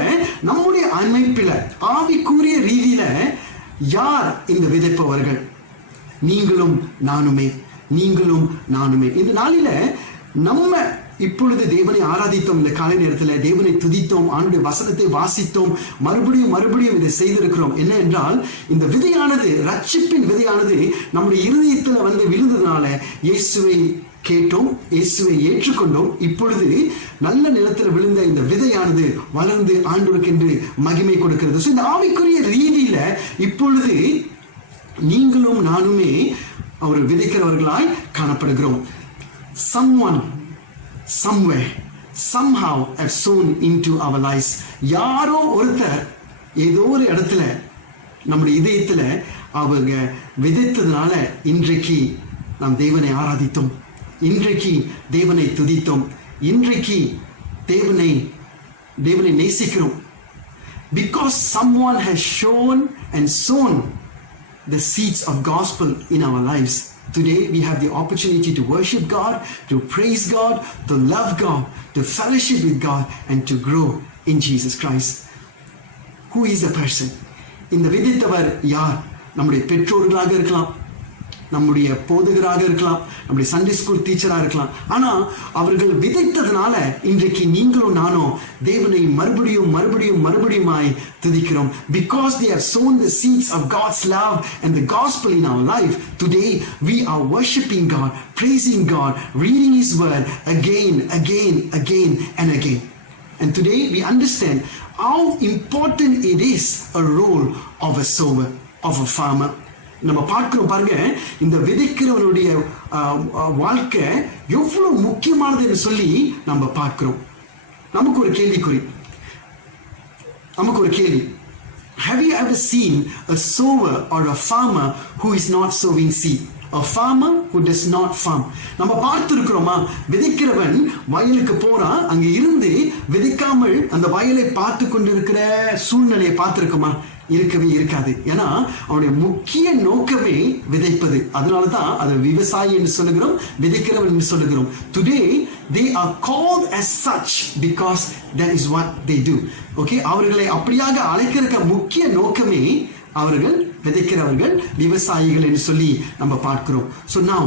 நம்முடைய அமைப்பில ஆவிக்குரிய ரீதியில யார் இந்த விதைப்பவர்கள்? நீங்களும் நானுமே. இந்த நாளில நம்ம இப்பொழுது தேவனை ஆராதித்தோம். இந்த காலை நேரத்தில் தேவனை துதித்தோம், ஆண்டுடைய வசனத்தை வாசித்தோம், மறுபடியும் இதை செய்திருக்கிறோம். என்ன என்றால் இந்த விதையானது, ரட்சிப்பின் விதையானது நம்முடைய இருதயத்தில் விழுந்ததுனால இயேசுவை கேட்டோம், இயேசுவை ஏற்றுக்கொண்டோம். இப்பொழுது நல்ல நிலத்தில் விழுந்த இந்த விதையானது வளர்ந்து ஆண்டவருக்கென்று மகிமை கொடுக்கிறது. இந்த ஆவிக்குரிய ரீதியில இப்பொழுது நீங்களும் நானுமே அவர் விதைக்கிறவர்களாய் காணப்படுகிறோம். Someone, somewhere, somehow have sown into our lives. யாரோ ஒருத்தர் ஏதோ ஒரு இடத்துல நம்முடைய இதயத்துல அவங்க விதைத்ததுனால இன்றைக்கு நாம் தேவனை ஆராதித்தோம், இன்றைக்கு தேவனை துதித்தோம், இன்றைக்கு தேவனை நேசிக்கிறோம். Because someone has shown and sown the seeds of gospel in our lives. Today we have the opportunity to worship God, to praise God, to love God, to fellowship with God, and to grow in Jesus Christ. Who is the person? இந்த விதைத்தவர் யார்? நம்முடைய பெற்றோர்களாக இருக்கலாம், நம்முடைய போதகராக இருக்கலாம், நம்முடைய சண்டே ஸ்கூல் டீச்சராக இருக்கலாம். ஆனா அவர்கள் விதைத்ததுனால இன்றைக்கு நீங்களும் நானும் தேவனை மறுபடியுமாய் துதிக்கிறோம். Because they have sown the seeds of God's love and the gospel in our life, today we are worshiping God, praising God, reading His word again and again. And today we understand how important it is a role of a sower, of a farmer. நம்ம பார்க்கிறோம் பாருங்க, இந்த விதைக்கிறவனுடைய வாழ்க்கை எவ்வளவு முக்கியமானது என்று சொல்லி நம்ம பார்க்கிறோம். நமக்கு ஒரு கேள்வி, have you ever seen a sower or a farmer who is not sowing seed? A farmer who does not farm. நம்ம பார்த்திருக்கிறோமா? விதைக்கிறவன் வயலுக்கு போறான், அங்க இருந்து விதைக்காமல் அந்த வயலை பார்த்து கொண்டிருக்கிற சூழ்நிலையை பார்த்திருக்குமா? இருக்கவே இருக்காது. ஏன்னா அவனுடைய முக்கிய நோக்கமே விதைப்பது. அதனாலதான் அது விவசாயி என்று சொல்லுகிறோம், விதைக்கிறவன் என்று சொல்லுகிறோம். Today they are called as such because that is what they do. Okay, அவர்களை அப்படியாக அழைக்கிற முக்கிய நோக்கமே அவர்கள் விதைக்கிறவர்கள், விவசாயிகள் என்று சொல்லி நம்ம பார்க்கிறோம். So now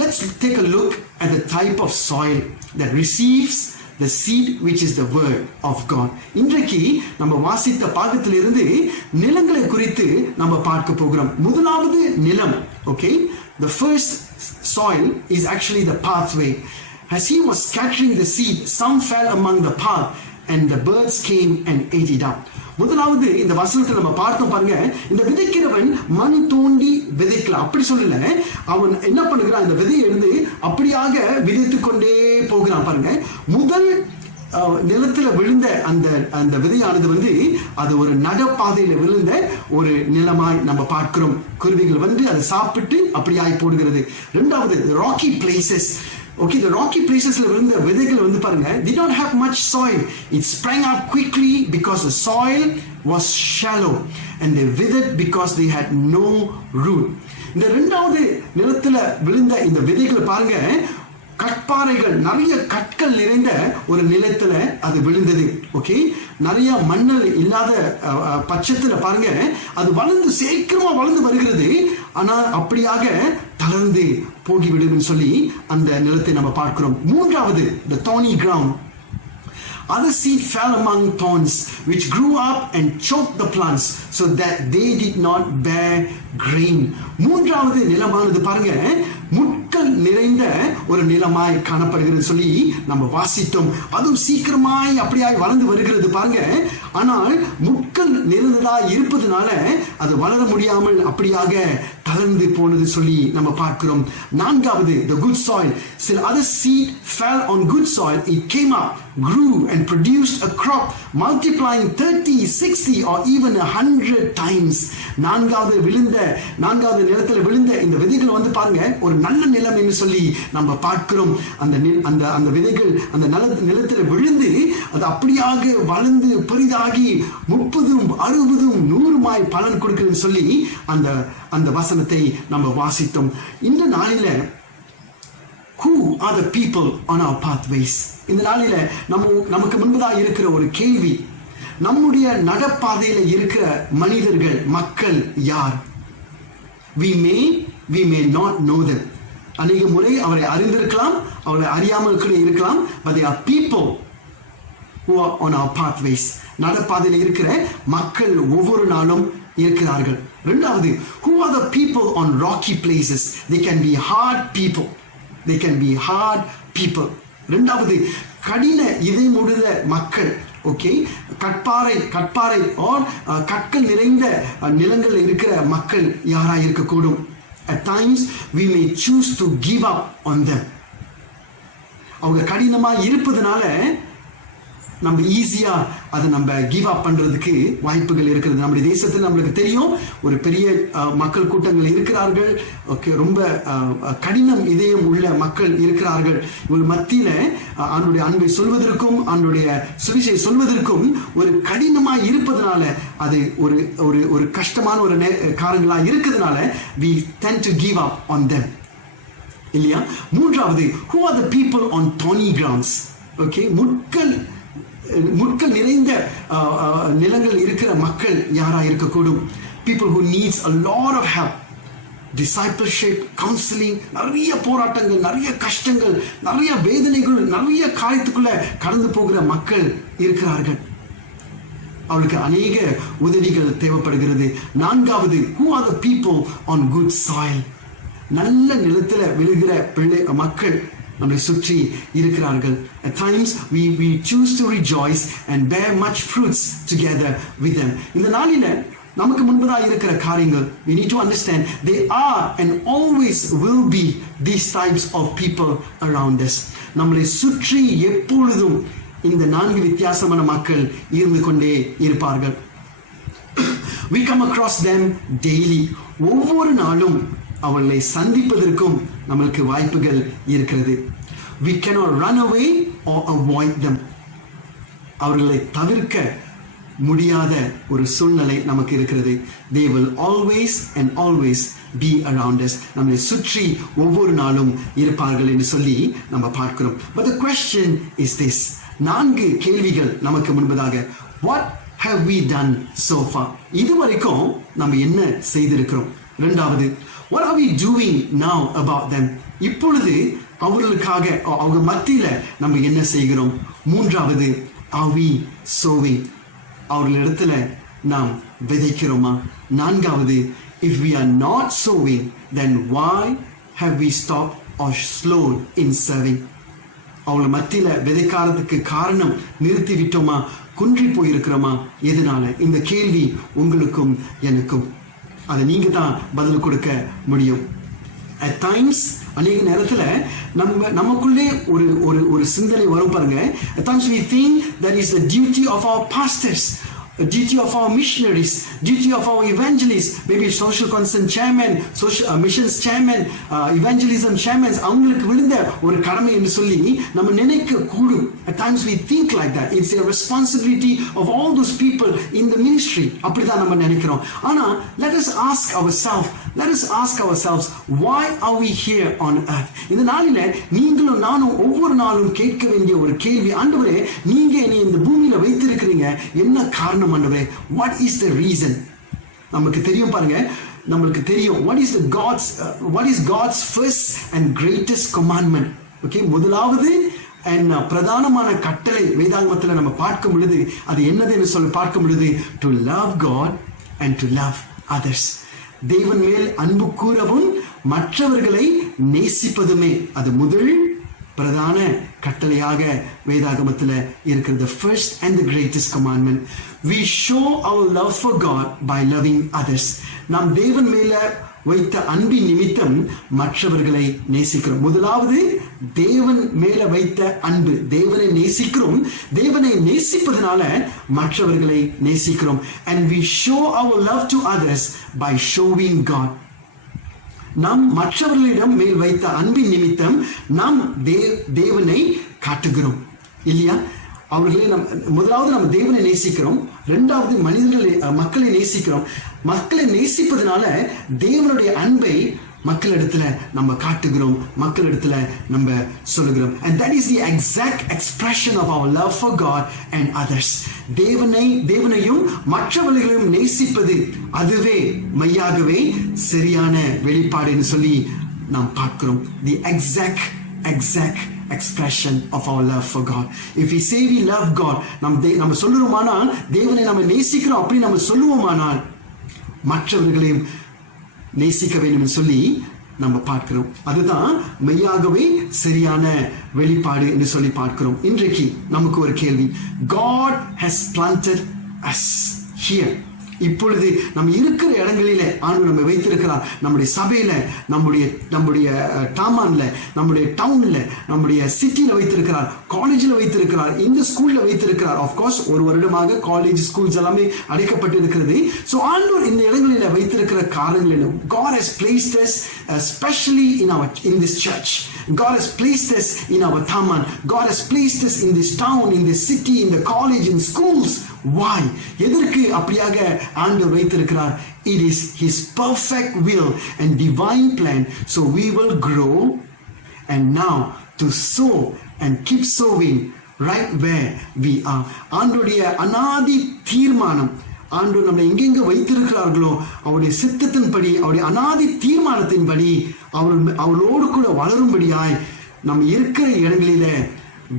let's take a look at the type of soil that receives the seed, which is the word of God. இன்றைக்கு நம்ம வாசித்த பாகத்திலிருந்து நிலங்களை குறித்து நம்ம பார்க்க போகிறோம். முதலாவது நிலம். Okay, the first soil is actually the pathway. As he was scattering the seed, some fell among the path and the birds came and ate it up. முதலாவது இந்த வசனத்தை நம்ம பார்த்தோம் பாருங்க, இந்த விதைக்கிறவன் மண் தோண்டி விதைக்கலாம் அப்படி சொல்லல. அவன் என்ன பண்ணுகிறான், இந்த விதையை எடுத்து அப்படியாக விதைத்து கொண்டே போகிறான் பாருங்க. முதல் நிலத்துல விழுந்த அந்த விதையானது அது ஒரு நடப்பாதையில விழுந்த ஒரு நிலமாய் நம்ம பார்க்கிறோம். குருவிகள் அதை சாப்பிட்டு அப்படியாய் போடுகிறது. இரண்டாவது rocky places. Okay, the rocky places விழுந்த விதைகள் பாருங்க, did not have much soil. It sprang up quickly because the soil was shallow, and they withered because they had no root. இந்த இரண்டாவது நிலத்துல விழுந்த இந்த விதைகள் பாருங்க, கற்பாறைகள், நிறைய கற்கள் நிறைந்த ஒரு நிலத்துல அது விழுந்தது. ஓகே, நிறைய மண்ணல் இல்லாத பட்சத்துல பாருங்க, அது வளர்ந்து சீக்கிரமா வளர்ந்து வருகிறது. ஆனால் அப்படியாக தளர்ந்து போகிவிடும் சொல்லி அந்த நிலத்தை நம்ம பார்க்கிறோம். மூன்றாவது, the thorny ground. Other seed fell among thorns, which grew up and choked the plants, so that they did not bear grain. மூன்றாவது நிலமானது பாருங்க, முட்கள் நிறைந்த ஒரு நிலமாய் காணப்படுகிறது சொல்லி நம்ம வாசித்தோம். அதுவும் சீக்கிரமாய் அப்படியாய் வளர்ந்து வருகிறது பாருங்க. ஆனால் முட்கள் நிறைந்ததா இருப்பதனால அது வளர முடியாமல் அப்படியாக தளர்ந்து போனது சொல்லி நம்ம பார்க்கிறோம். நான்காவது, the good soil. Still other seed fell on good soil. It came up, grew and produced a crop, multiplying 30, 60 or even 100 times. நான்காவது நிலத்தில் விழுந்த இந்த விதைகள் வந்து பாருங்க, ஒரு நல்ல நிலம் என்று சொல்லி நம்ம பார்க்கிறோம். அந்த விதைகள் அந்த நிலத்தில் விழுந்து அது அப்படியாக வளர்ந்து பெரிதாகி 30, 60, 100 பலன் கொடுக்கிறது சொல்லி அந்த வசனத்தை நம்ம வாசித்தோம். இந்த நாளில who are the people on our pathways? இந்த நாளில நமக்கு முன்பதாக இருக்கிற ஒரு கேள்வி, நம்முடைய நடப்பாதையில இருக்கிற மனிதர்கள், மக்கள் யார்? we may not know them. அநேக முறை அவரை அறிந்திருக்கலாம், அவரை அறியாமல் கூட இருக்கலாம். but they are people who are on our pathways. நடப்பாதையில இருக்கிற மக்கள் ஒவ்வொரு நாளும் இருக்கிறார்கள். இரண்டாவது, who are the people on rocky places? they can be hard people. இரண்டாவது, கடின இதயமுள்ள மக்கள். ஓகே, கற்பாறை கற்கள் நிறைந்த நிலங்கள் இருக்கிற மக்கள் யாரா இருக்கக்கூடும். at times we may choose to give up on them. அவங்க கடினமா இருப்பதனால நம்ம ஈஸியா அதை நம்ம கிவ் அப் பண்றதுக்கு வாய்ப்புகள் இருக்கிறது. நம்முடைய தேசத்தில் நம்மளுக்கு தெரியும், ஒரு பெரிய மக்கள் கூட்டங்கள் இருக்கிறார்கள். ஓகே, ரொம்ப கடினம் இதயம் உள்ள மக்கள் இருக்கிறார்கள். இவங்க மத்தியில அவனுடைய அன்பை சொல்வதற்கும் அவனுடைய சுவிசேஷம் சொல்வதற்கும் ஒரு கடினமா இருப்பதனால, அது ஒரு கஷ்டமான ஒரு காரணங்களா இருக்கிறதுனால we tend to give up on them. இல்லையா? மூன்றாவது, who are the people on thorny grounds? Okay, முட்கள் நிறைந்த நிலங்கள் இருக்கிற மக்கள் யாரா இருக்கக்கூடும். people who needs a lot of help, discipleship, counseling, நிறைய போராட்டங்கள், நிறைய கஷ்டங்கள், நிறைய வேதனைகள், நிறைய காரியத்துக்குள்ள கடந்து போகிற மக்கள் இருக்கிறார்கள். அவளுக்கு அநேக உதவிகள் தேவைப்படுகிறது. நான்காவது, who are the people on good soil? நல்ல நிலத்துல விழுகிற மக்கள் நம்மை சுற்றி இருக்கிறார்கள். At times we choose to rejoice and bear much fruits together with them. இந்த நாளில நமக்கு முன்பதாக இருக்கிற காரியங்கள், we need to understand they are and always will be these types of people around us. நம்மளை சுற்றி எப்பொழுதும் இந்த 4 வித்தியாசமான மக்கள் இருந்து கொண்டே இருப்பார்கள். We come across them daily. ஒவ்வொரு நாளும் அவர்களை சந்திப்பதற்கும் நமக்கு வாய்ப்புகள் இருக்கிறது. we cannot run away or avoid them. அவர்களை தவிர்க்க முடியாத ஒரு சூழ்நிலை நமக்கு இருக்கிறது. they will always and always be around us. நம்மை சுற்றி ஒவ்வொரு நாளும் இருப்பார்கள் என்று சொல்லி நம்ம பார்க்கிறோம். but the question is this, 4 கேள்விகள் நமக்கு முன்பதாக. what have we done so far? இதுவரைக்கும் நம்ம என்ன செய்திருக்கிறோம்? இரண்டாவது, what are we doing now about them? இப்பொழுது அவர்களுக்காக அவங்க மத்தியில நம்ம என்ன செய்கிறோம்? மூன்றாவது, are we sowing? அவர்களிடத்துல நாம் விதைக்கிறோமா? நான்காவது, if we are not sowing, then why have we stopped or slowed in serving? அவங்கள மத்தியில விதைக்காரத்துக்கு காரணம் நிறுத்தி விட்டோமா? குன்றி போயிருக்கிறோமா? எதனால? இந்த கேள்வி உங்களுக்கும் எனக்கும். அதை நீங்க தான் பதில் கொடுக்க முடியும். at times அநேக நேரத்துல நமக்குள்ளே ஒரு சிந்தனை வரும் பாருங்க. at times we think that is the duty of our pastors. duty of our missionaries, duty of our evangelists, maybe social concern chairman, social missions chairman, evangelism chairmans, அவங்களுக்கு விழுந்த ஒரு கடமை என்று சொல்லி நம்ம நினைக்க கூடும். At times we think like that. It's a responsibility of all those people in the ministry. அப்படிதான் நம்ம நினைக்கிறோம். ஆனா let us ask ourselves, why are we here on earth? இந்த நாளில நீங்களும் நானும் ஒவ்வொரு நாளும் கேட்க வேண்டிய ஒரு கேள்வி, ஆண்டவரே நீங்க என்னை இந்த பூமியில வைத்திருக்கிறீங்க, என்ன காரணம் ஆண்டவரே? What is the reason? நமக்கு தெரியும் பாருங்க, நம்மளுக்கு தெரியும் what is God's first and greatest commandment. Okay, முதலாவது and பிரதானமான கட்டளை வேதாகமத்தில் நம்ம பார்க்கும் பொழுது அது என்னதுன்னு சொல்லி பார்க்கும் பொழுது to love God and to love others. தேவன் மேல் அன்பு கூறவும் மற்றவர்களை நேசிப்பதுமே அது முதல் பிரதான கட்டளையாக வேதாகமத்தில் இருக்கிறது. The first and the greatest commandment. We show our love for God by loving others. நாம் தேவன் மேல வைத்த அன்பின் நிமித்தம் மற்றவர்களை நேசிக்கிறோம். முதலாவது தேவன் மேல வைத்த அன்பு, தேவனை நேசிக்கிறோம், தேவனை நேசிப்பதனால மற்றவர்களை நேசிக்கிறோம். And we show our love to others by showing God. நாம் மற்றவர்களிடம் மேல் வைத்த அன்பின் நிமித்தம் நாம் தேவனை காட்டுகிறோம் இல்லையா? அவர்களை முதலாவது நம்ம தேவனை நேசிக்கிறோம், இரண்டாவது மக்களை நேசிக்கிறோம். மக்களை நேசிப்பதனால தேவனுடைய அன்பை மக்களிடத்துல நம்ம காட்டுகிறோம், மக்களிடத்துல நம்ம சொல்லுகிறோம். And that is the exact expression of our love for God and others. தேவனையும் மற்றவர்களையும் நேசிப்பது அதுவே மெய்யாகவே சரியான வெளிப்பாடுன்னு சொல்லி நாம் பார்க்கிறோம். The exact expression of our love for God. If we say we love God, நம்ம சொல்லுறோமானால் தேவனை நம்ம நேசிக்கிறோம் அப்படி நம்ம சொல்லுவோமானால் மற்றவர்களையும் நேசிக்க வேண்டும் சொல்லி நம்ம பார்க்கிறோம். அதுதான் மெய்யாகவே சரியான வெளிப்பாடு என்று சொல்லி பார்க்கிறோம். இன்றைக்கு நமக்கு ஒரு கேள்வி. God has planted us here. இப்பொழுது நம்ம இருக்கிற இடங்களிலே ஆண்டவர் நம்ம வைத்திருக்கிறார். நம்முடைய சபையில, நம்முடைய டாமான்ல, நம்முடைய டவுன்ல, நம்முடைய சிட்டியில வைத்திருக்கிறார், காலேஜில் வைத்திருக்கிறார், இந்த ஸ்கூல்ல வைத்திருக்கிறார். ஆஃப்கோர்ஸ் ஒரு வருடமாக காலேஜ் ஸ்கூல்ஸ் எல்லாமே அடைக்கப்பட்டு இருக்கிறது. ஸோ ஆண்டவர் இந்த இடங்களில வைத்திருக்கிற காரணங்கள் God has placed us especially in this church. God has placed us in our Taman. God has placed us in this town, in this city, in the college, in schools. Why? எதற்கு அப்படியாக ஆண்டவர் வைத்திருக்கிறார்? It is His perfect will and divine plan, so we will grow and now to sow and keep sowing right where we are. ஆண்டவருடைய அநாதி தீர்மானம், ஆண்டவர் நம்மை எங்கெங்க வைத்திருக்கிறார்களோ அவருடைய சித்தத்தின்படி, அவருடைய அநாதி தீர்மானத்தின்படி அவளோடு கூட வளரும்படியாய் நம்ம இருக்கிற இடங்களில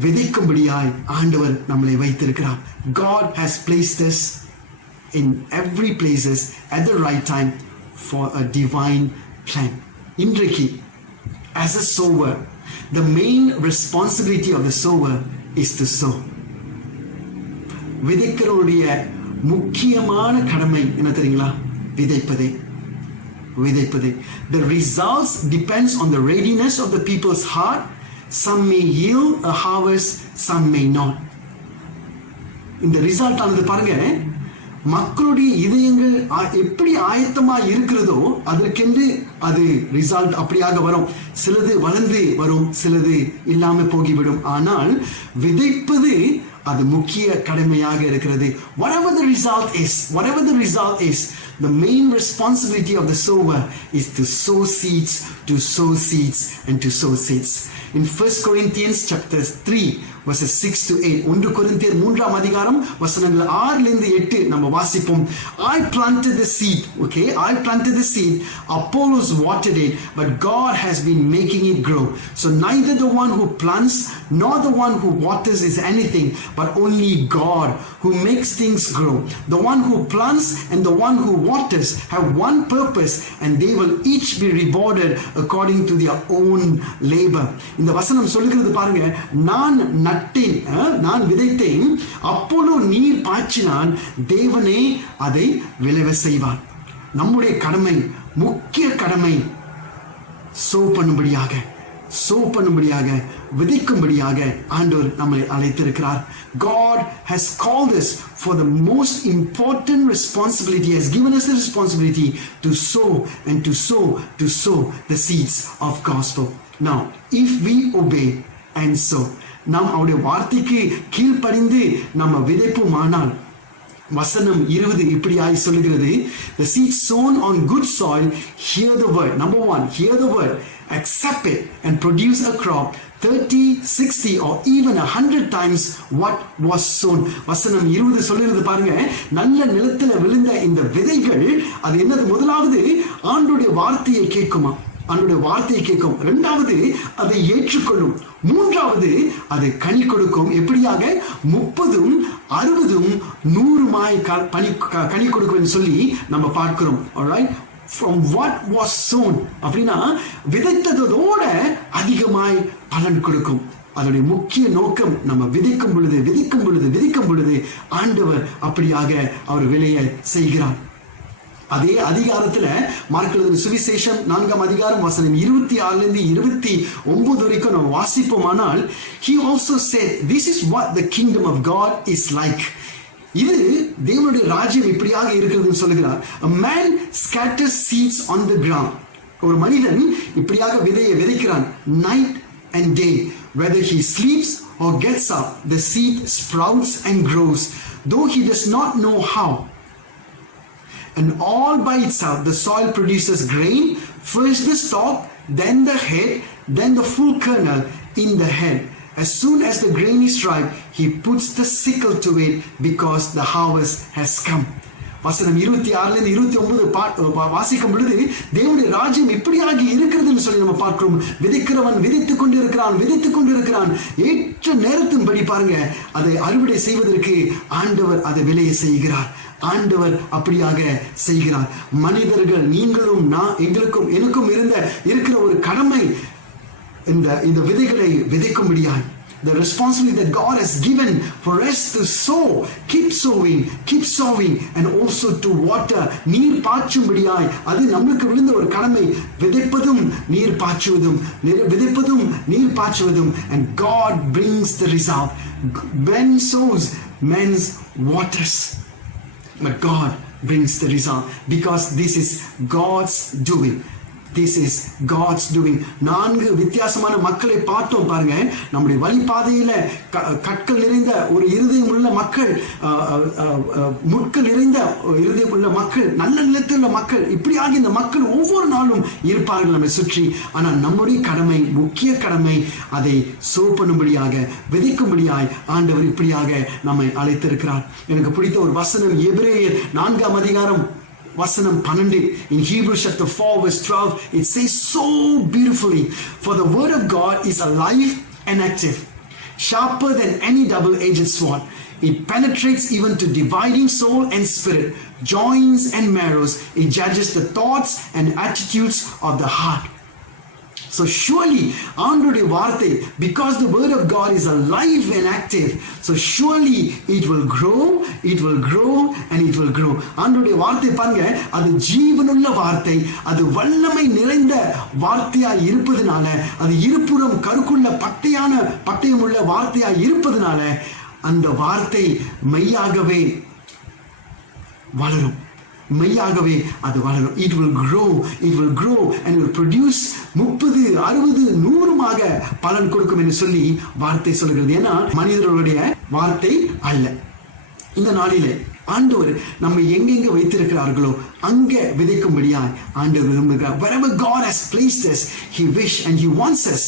விதைக்கும்படியாய் ஆண்டவர் நம்மளை வைத்திருக்கிறார். God has placed us in every places at the right time for a divine plan. இன்றைக்கு as a sower, the main responsibility of the sower is to sow. விதைக்கிறவருடைய முக்கியமான கடமை என்ன தெரியுங்களா? விதைப்பதே. The results depends on the readiness of the people's heart. Some may yield a harvest, some may not. இந்த ரிசல்ட் ஆனது பாருங்க, மக்களுடைய இதயங்கள் எப்படி ஆயத்தமா இருக்கிறதோ அதற்கென்று அது ரிசல்ட் அப்படியாக வரும். சிலது வளர்ந்து வரும், சிலது இல்லாம போகிவிடும். ஆனால் விதைப்பது அது முக்கிய கடமையாக இருக்கிறது. Whatever the result is, the main responsibility of the sower is to sow seeds, and to sow seeds. In 1 Corinthians chapter 3 verses 6 to 8, 1 கொரிந்தியர் 3ஆம் அதிகாரம் வசனங்கள் 6 லிருந்து 8 நம்ம வாசிப்போம். I planted the seed, Apollos watered it, but God has been making it grow. So neither the one who plants nor the one who waters is anything, but only God who makes things grow. The one who plants and the one who waters have one purpose, and they will each be rewarded according to their own labor. இந்த வசனம் சொல்லுகிறது பாருங்க, நான் விதைத்தேன், அப்போலோ நீர் பாய்ச்சினான், தேவனே அதை விளைவ செய்வார். நம்முடைய கடமை, முக்கிய கடமை, சோ பண்ணும்படியாக, சோ பண்ணும்படியாக, விதைக்கும்படியாக ஆண்டவர் நம்மை அழைத்திருக்கிறார். God has called us for the most important responsibility, has given us the responsibility to sow and to sow the seeds of gospel. Now, if we obey and sow, நாம் அவருடைய வார்த்தைக்கு கீழ்ப்படிந்து நம்ம விதைப்புமானால், வசனம் 20 இப்படியாய் சொல்லுகிறது, the seed sown on good soil hear the word. Number 1, hear the word, accept it and produce a crop 30, 60 or even 100 times what was sown. வசனம் 20 சொல்லுகிறது பாருங்க, நல்ல நிலத்துல விழுந்த இந்த விதைகள் அது என்னது? முதலாவது ஆண்டவருடைய வார்த்தையை கேட்குமா, ஆண்டவருடைய வார்த்தையை கேட்கும். இரண்டாவது அதை ஏற்றுக்கொள்ளும். மூன்றாவது அது கனி கொடுக்கும். எப்படியாக? 30, 60, 100 கனி கொடுக்கும் சொல்லி நம்ம பார்க்கிறோம். alright, from what was sown அப்படின்னா விதைத்ததோட அதிகமாய் பலன் கொடுக்கும். அதனுடைய முக்கிய நோக்கம், நம்ம விதைக்கும் பொழுது ஆண்டவர் அப்படியாக அவர் விளைய செய்கிறார். அதே அதிகாரத்துல மார்க் எழுதின சுவிசேஷம் 4ஆம் அதிகாரம் வசனம் 26 இருந்து 29 வரைக்கும் நம்ம வாசிப்போமானால், he also said, this is what the kingdom of God is like. இது தேவனுடைய ராஜ்யம் இப்படியாக இருக்கிறதுன்னு சொல்லுகிறார். A man scatters seeds on the ground. ஒரு மனிதன் இப்படியாக விதையை விதைக்கிறான். Night and day, whether he sleeps or gets up, the seed sprouts and grows, though he does not know how. And all by itself the soil produces grain, first the stalk, then the head, then the full kernel in the head. As soon as the grain is ripe, he puts the sickle to it because the harvest has come. வசனம் 26 இருந்து 29 வாசிக்கும் பொழுது தேவனுடைய ராஜ்யம் இப்படியாகி இருக்கிறதுன்னு சொல்லி நம்ம பார்க்கிறோம். விதைக்கிறவன் விதைத்துக் கொண்டிருக்கிறான். ஏற்ற நேரத்தின்படி பாருங்க, அதை அறுவடை செய்வதற்கு ஆண்டவர் அதை விளைய செய்கிறார். ஆண்டவர் அப்படியாக செய்கிறார். மனிதர்கள், நீங்களும் எனக்கும் இருக்கிற ஒரு கடமை, இந்த விதைகளை விதைக்கும்படியாய், the responsibility that God has given for us to sow, keep sowing and also to water, நீர் பாய்ச்சும்படியாய், அது நமக்கு விழுந்த ஒரு கடமை. விதைப்பதும் நீர் பாய்ச்சுவதும் and God brings the result. Man sows, man waters, but God brings the result because this is God's doing. This is God's doing. 4 வித்தியாசமான மக்களை பார்த்தோம் பாருங்க. நம்முடைய வழிபாதையில கற்கள் நிறைந்த ஒரு இருதயம் உள்ள மக்கள், முட்கள் நிறைந்த இருதயம் உள்ள மக்கள், நல்ல நிலத்தில் உள்ள மக்கள், இப்படியாக இந்த மக்கள் ஒவ்வொரு நாளும் இருப்பார்கள் நம்மை சுற்றி. ஆனால் நம்முடைய கடமை, முக்கிய கடமை, அதை சோ பண்ணும்படியாக, விதைக்கும்படியாய் ஆண்டவர் இப்படியாக நம்மை அழைத்திருக்கிறார். எனக்கு பிடித்த ஒரு வசனம் எபிரேயர் 4ஆம் அதிகாரம் வசனம் 12. In Hebrews chapter 4 verse 12, it says so beautifully, for the word of God is alive and active, sharper than any double-edged sword. It penetrates even to dividing soul and spirit, joints and marrows. It judges the thoughts and attitudes of the heart. So surely ஆண்டவருடைய வார்த்தை, because the word of God is alive and active, so surely it will grow and it will grow. ஆண்டவருடைய வார்த்தை பாருங்க, அது ஜீவனுள்ள வார்த்தை, அது வல்லமை நிறைந்த வார்த்தையாய் இருப்பதனால, அது இருபுறம் கருக்குள்ள பட்டயமுள்ள வார்த்தையாய் இருப்பதனால அந்த வார்த்தை மெய்யாகவே வளரும். அது வளரும். It will grow and it will produce 30, 60, 100 பலன் கொடுக்கும் என்று சொல்லி வார்த்தை சொல்கிறது. ஏன்னா மனிதர்களுடைய வார்த்தை அல்ல. இந்த நாளிலே ஆண்டவர் நம்மை எங்கெங்க வைத்திருக்கிறார்களோ அங்க விதைக்கும்படியாய் ஆண்டவர் விரும்புகிறார். Wherever God has placed us, He wish and He wants us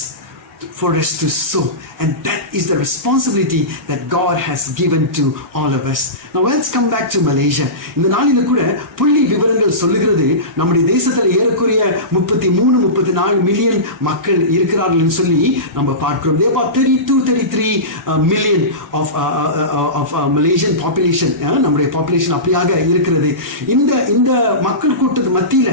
for us to sow, and that is the responsibility that God has given to all of us. Now let's come back to Malaysia. இந்த நாளில கூட புள்ளி விவரங்கள் சொல்லுகிறது, நம்முடைய தேசத்தில் ஏறக்குறைய 33-34 மில்லியன் மக்கள் இருக்கிறார்கள் என்று சொல்லி நம்ம பார்க்கிறோம். There are 32-33 million of Malaysian population. நம்முடைய population அப்படியாக இருக்கிறது. இந்த மக்கள் கூட்டத்து மத்தியில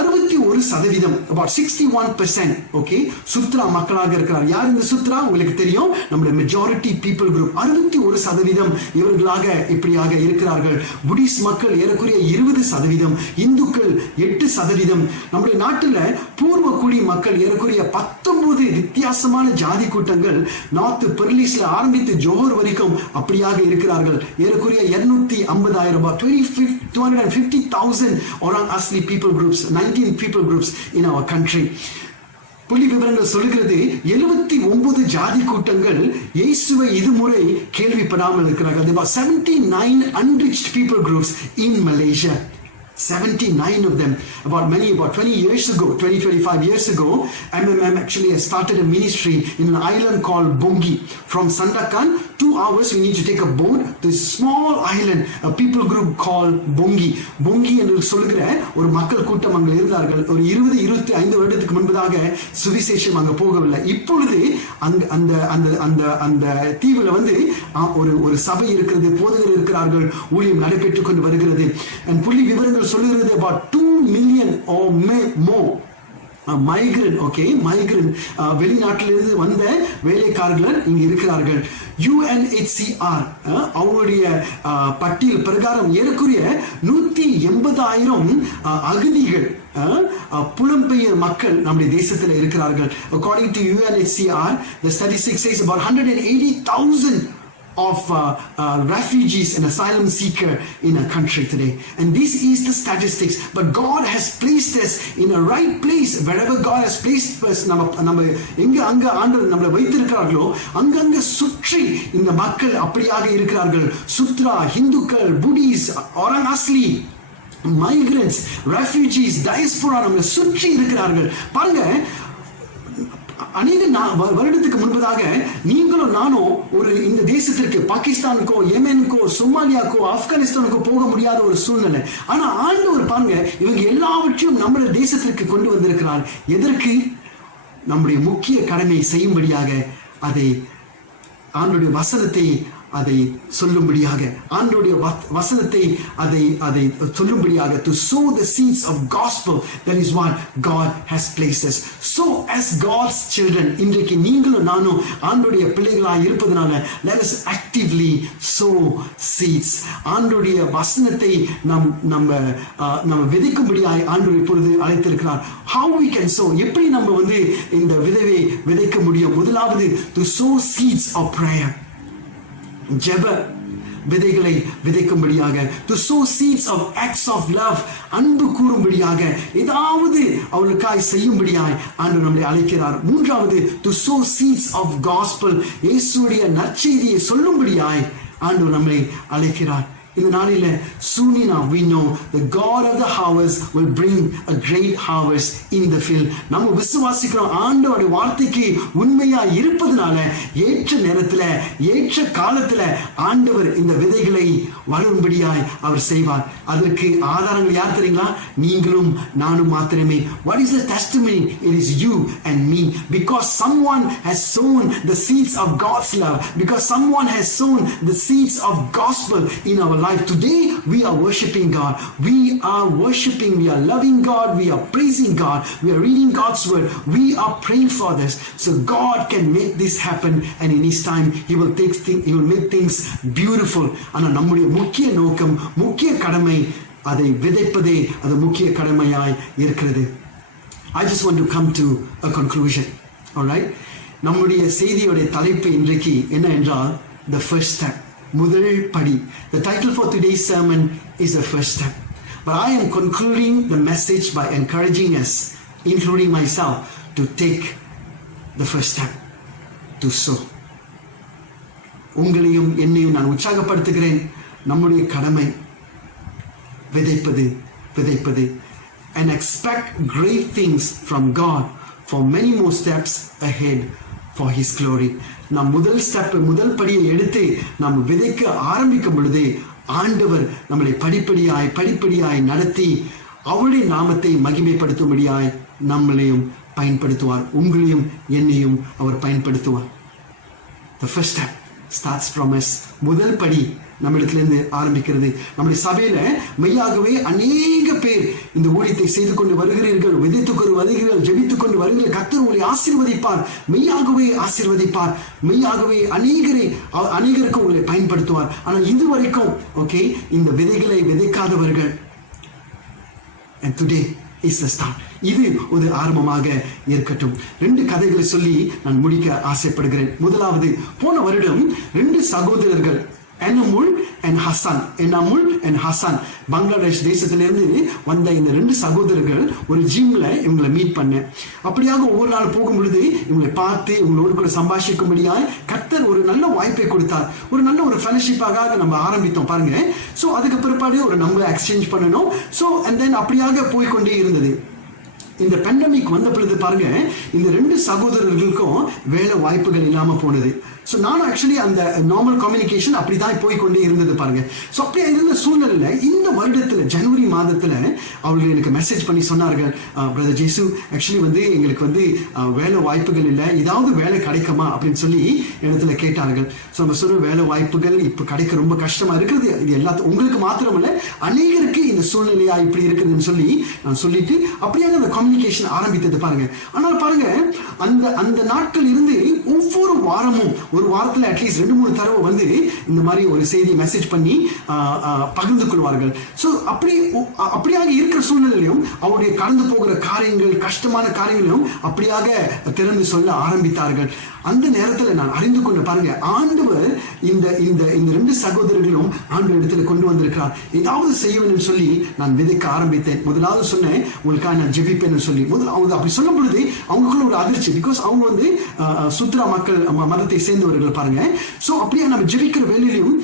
61 61%, about 61%, ஓகே, சுத்ரா மக்களாக இருக்கிறார். யார் இந்த சுத்ரா? உங்களுக்கு தெரியும், நம்முடைய மெஜாரிட்டி பீப்புள் குரூப். 61% இவர்களாக இப்படியாக இருக்கிறார்கள். புடிஸ்ட் மக்கள் ஏறக்குறைய 20%, இந்துக்கள் 8%. நம்முடைய நாட்டில் பூர்வ குடி மக்கள் ஏறக்குறைய 19 வித்தியாசமான ஜாதி கூட்டங்கள் நார்த் பெர்லிஸ்ல ஆரம்பித்து ஜோஹர் வரைக்கும் அப்படியாக இருக்கிறார்கள். ஏறக்குறைய 250,000, 250,000 Orang Asli people groups, 19 people groups in our country. புள்ளி விவரங்கள் சொல்லுகிறது 79 ஜாதி கூட்டங்கள் இயேசுவை இதுமுறை கேள்விப்படாமல் இருக்கிறார்கள். There were 79 unreached people groups in Malaysia. 79 of them. About 20 years ago, 25 years ago, MMM actually has started a ministry in an island called Bungi. From Sandakan, 2 hours we need to take a boat to a small island, a people group called Bungi. Bungi என்று சொல்லுகிற ஒரு மக்கள் கூட்டம் அங்கே இருந்தார்கள். ஒரு 20-25 வருடத்துக்கு முன்பதாக சுவிசேஷம் அங்கே போகவில்லை. இப்பொழுது அந்த தீவுல வந்து ஒரு சபை இருக்கிறது, போதகர் இருக்கிறார்கள், ஊழியம் நடைபெற்றுக் கொண்டு வருகிறது. புள்ளி விவரங்கள் சொல்லுகிறது about 2 million or more migrant, okay, migrant வெளிநாட்டிலிருந்து வந்த வேலைக்காரர்கள் இங்க இருக்கிறார்கள். UNHCR அவருடைய பட்டியல் பிரகாரம் ஏறக்குறைய 180,000 அகதிகள் புலம்பெயர் மக்கள் நம்முடைய தேசத்தில் இருக்கிறார்கள். According to UNHCR, the statistics says about 180,000 of refugees and asylum seeker in a country today. And this is the statistics. But God has placed us in a right place. Wherever God has placed us, நம்ம எங்க அங்க ஆண்டவர் நம்மளை வைத்திருக்கிறார்களோ அங்கங்க சுற்றி இந்த மக்கள் அப்படியாக இருக்கிறார்கள். சுத்ரா, ஹிந்துக்கள், புடிஸ், Orang Asli, migrants, refugees, diaspora நம்மளை சுற்றி இருக்கிறார்கள். பாருங்க, அநேக வருடத்துக்கு முன்பதாக நீங்களும் நானும் ஒரு இந்த தேசத்திற்கு பாகிஸ்தானுக்கோ, யெமெனுக்கோ, சோமாலியாக்கோ, ஆப்கானிஸ்தானுக்கோ போக முடியாத ஒரு சூழ்நிலை. ஆனா ஆண்டவர் பாருங்க, இவங்க எல்லாவற்றையும் நம்முடைய தேசத்திற்கு கொண்டு வந்திருக்கிறார். எதற்கு? நம்முடைய முக்கிய கடமை செய்யும்படியாக, அதை ஆண்டவருடைய வசனத்தை அதை சொல்லும்படியாக, ஆண்டவருடைய வசனத்தை அதை சொல்லும்படியாக, to sow the seeds of gospel. That is what God has placed us. So as God's children, இன்றைக்கு நீங்களும் நானும் ஆண்டவருடைய பிள்ளைகளாக இருப்பதனால let us actively sow seeds. ஆண்டவருடைய வசனத்தை நம்ம விதைக்கும்படியாக ஆண்டவர் இப்பொழுது அழைத்திருக்கிறார். How we can sow? எப்படி நம்ம வந்து இந்த விதைவை விதைக்க முடியும்? முதலாவது, to sow seeds of prayer. ஜெப விதைகளை விதைக்கும்படியாக, to sow seeds of acts of love, அன்பு கூறும்படியாக, ஏதாவது அவளுக்காய் செய்யும்படியாய் ஆண்டவர் நம்மை அழைக்கிறார். மூன்றாவது, to sow seeds of gospel, இயேசுவுடைய நற்செய்தியை சொல்லும்படியாய் ஆண்டவர் நம்மை அழைக்கிறார். இந்த நாளில soon enough we know the God of the harvest will bring a great harvest in the field. நம்ம விசுவாசிக்கிறோம், ஆண்டவருடைய வார்த்தைக்கு உண்மையா இருப்பதனால ஏற்ற நேரத்துல ஏற்ற காலத்துல ஆண்டவர் இந்த விதைகளை வளரும்படியாய் அவர் செய்வார். அதற்கு ஆதாரங்கள் யார் தெரியுங்களா? நீங்களும் நானும் மாத்திரமே. What is the testimony? It is you and me, because someone has sown the seeds of God's love, because someone has sown the seeds of gospel in our life. Today we are worshiping God, we are worshiping, we are loving God, we are praising God, we are reading God's word, we are praying for this, so God can make this happen, and in His time He will make things beautiful. ஆனா நம்முடைய முக்கிய நோக்கம், முக்கிய கடமை அதை விதைப்பதே அது முக்கிய கடமையாய் இருக்கிறது. I just want to come to a conclusion. All right, நம்முடைய செய்தியோட தலைப்பு இன்றைக்கு என்ன என்றால் the first step, முதல் படி. The title for today's sermon is the first step. But I am concluding the message by encouraging us, including myself, to take the first step, to sow. உங்களையும் என்னையும் நான் உற்சாகப்படுத்துகிறேன். நம்முடைய கடமை விதைப்பது and expect great things from God for many more steps ahead for His glory. நாம் முதல் படியை எடுத்து நாம் விதைக்க ஆரம்பிக்கும் பொழுது ஆண்டவர் நம்மளை படிப்படியாய் நடத்தி அவருடைய நாமத்தை மகிமைப்படுத்தும்படியாய் நம்மளையும் பயன்படுத்துவார். உங்களையும் என்னையும் அவர் பயன்படுத்துவார். The first step starts from us. முதல் படி நம்மிடத்திலிருந்து ஆரம்பிக்கிறது. நம்முடைய சபையில மெய்யாகவே அநேக பேர் இந்த ஊழியத்தை செய்து கொண்டு வருகிறீர்கள், விதைத்துக் கொண்டு வருகிறீர்கள், ஜெபித்துக் கொண்டு வருகிறீர்கள். கர்த்தர் உங்களை ஆசீர்வதிப்பார், மெய்யாகவே ஆசீர்வதிப்பார், மெய்யாகவே அநேகருக்கு உங்களை பயன்படுத்துவார். ஆனால் இதுவரைக்கும் ஓகே இந்த விதைகளை விதைக்காதவர்கள், and today is the start. இது ஒரு ஆரம்பமாக இருக்கட்டும். 2 கதைகளை சொல்லி நான் முடிக்க ஆசைப்படுகிறேன். முதலாவது, போன வருடம் 2 சகோதரர்கள் எனாமுல் அண்ட் ஹசன் பங்களாதேஷ் தேசத்திலிருந்து வந்த இந்த 2 சகோதரர்கள் ஒரு ஜிம்ல இவங்களை மீட் பண்ணேன். அப்படியாக ஒவ்வொரு நாள் போகும் பொழுது இவங்களை பார்த்து இவங்களோடு கூட சம்பாஷிக்கும்படியாக கர்த்தர் ஒரு நல்ல வாய்ப்பை கொடுத்தார். ஒரு நல்ல ஒரு ஃபெலோஷிப்பாக நம்ம ஆரம்பித்தோம் பாருங்க. ஸோ அதுக்கு பிற்பாடு ஒரு நம்பர் எக்ஸ்சேஞ்ச் பண்ணணும். ஸோ அண்ட் தென் அப்படியாக போய்கொண்டே இருந்தது. இந்த பேண்டமிக் வந்த பொழுது பாருங்க, இந்த 2 சகோதரர்களுக்கும் வேலை வாய்ப்புகள் இல்லாம போனது. ஸோ நானும் ஆக்சுவலி அந்த நார்மல் கம்யூனிகேஷன் அப்படிதான் போய்கொண்டே இருந்தது பாருங்க. ஸோ அப்படியே இருந்த சூழ்நிலையில இந்த வருடத்துல ஜனவரி மாதத்துல அவர்கள் எனக்கு மெசேஜ் பண்ணி சொன்னார்கள், பிரதர் ஜேசு ஆக்சுவலி எங்களுக்கு வேலை வாய்ப்புகள் இல்லை, ஏதாவது வேலை கிடைக்குமா அப்படின்னு சொல்லி இடத்துல கேட்டார்கள். ஸோ நம்ம சொல்ற வேலை வாய்ப்புகள் இப்போ கிடைக்க ரொம்ப கஷ்டமா இருக்குது. இது எல்லாத்துக்கும் உங்களுக்கு மாத்திரமல்ல, அநேகருக்கு இந்த சூழ்நிலையா இப்படி இருக்குதுன்னு சொல்லி நான் சொல்லிட்டு அப்படியே அந்த கம்யூனிகேஷன் ஆரம்பித்தது பாருங்க. ஆனால் பாருங்க, அந்த நாட்கள் இருந்து ஒவ்வொரு வாரமும், ஒரு வாரத்தில் அட்லீஸ்ட் 2-3 தடவை இந்த மாதிரி ஒரு செய்தி மெசேஜ் பண்ணி பகிர்ந்து கொள்வார்கள். ஸோ அப்படியாக இருக்கிற சூழ்நிலையிலும் அவருடைய கடந்து போகிற காரியங்கள், கஷ்டமான காரியங்களும் அப்படியாக திறந்து சொல்ல ஆரம்பித்தார்கள். அந்த நேரத்தில் நான் அறிந்து கொண்டு பாருங்க, ஆண்டவர் இந்த 2 சகோதரர்களும் ஆண்டவர் இடத்துல கொண்டு வந்திருக்கிறார். ஏதாவது செய்ய வேண்டும் சொல்லி நான் விதைக்க ஆரம்பித்தேன். முதலாவது சொன்னேன், உங்களுக்காக நான் ஜெபிப்பேன்னு சொல்லி. முதலாவது அப்படி சொல்லும் பொழுது அவங்களுக்குள்ள ஒரு அதிர்ச்சி. பிகாஸ் அவங்க சுத்ரா மக்கள் மதத்தை சேர்ந்தவர்கள் பாருங்க. ஸோ அப்படியே நம்ம ஜெபிக்கிற வேலையிலும்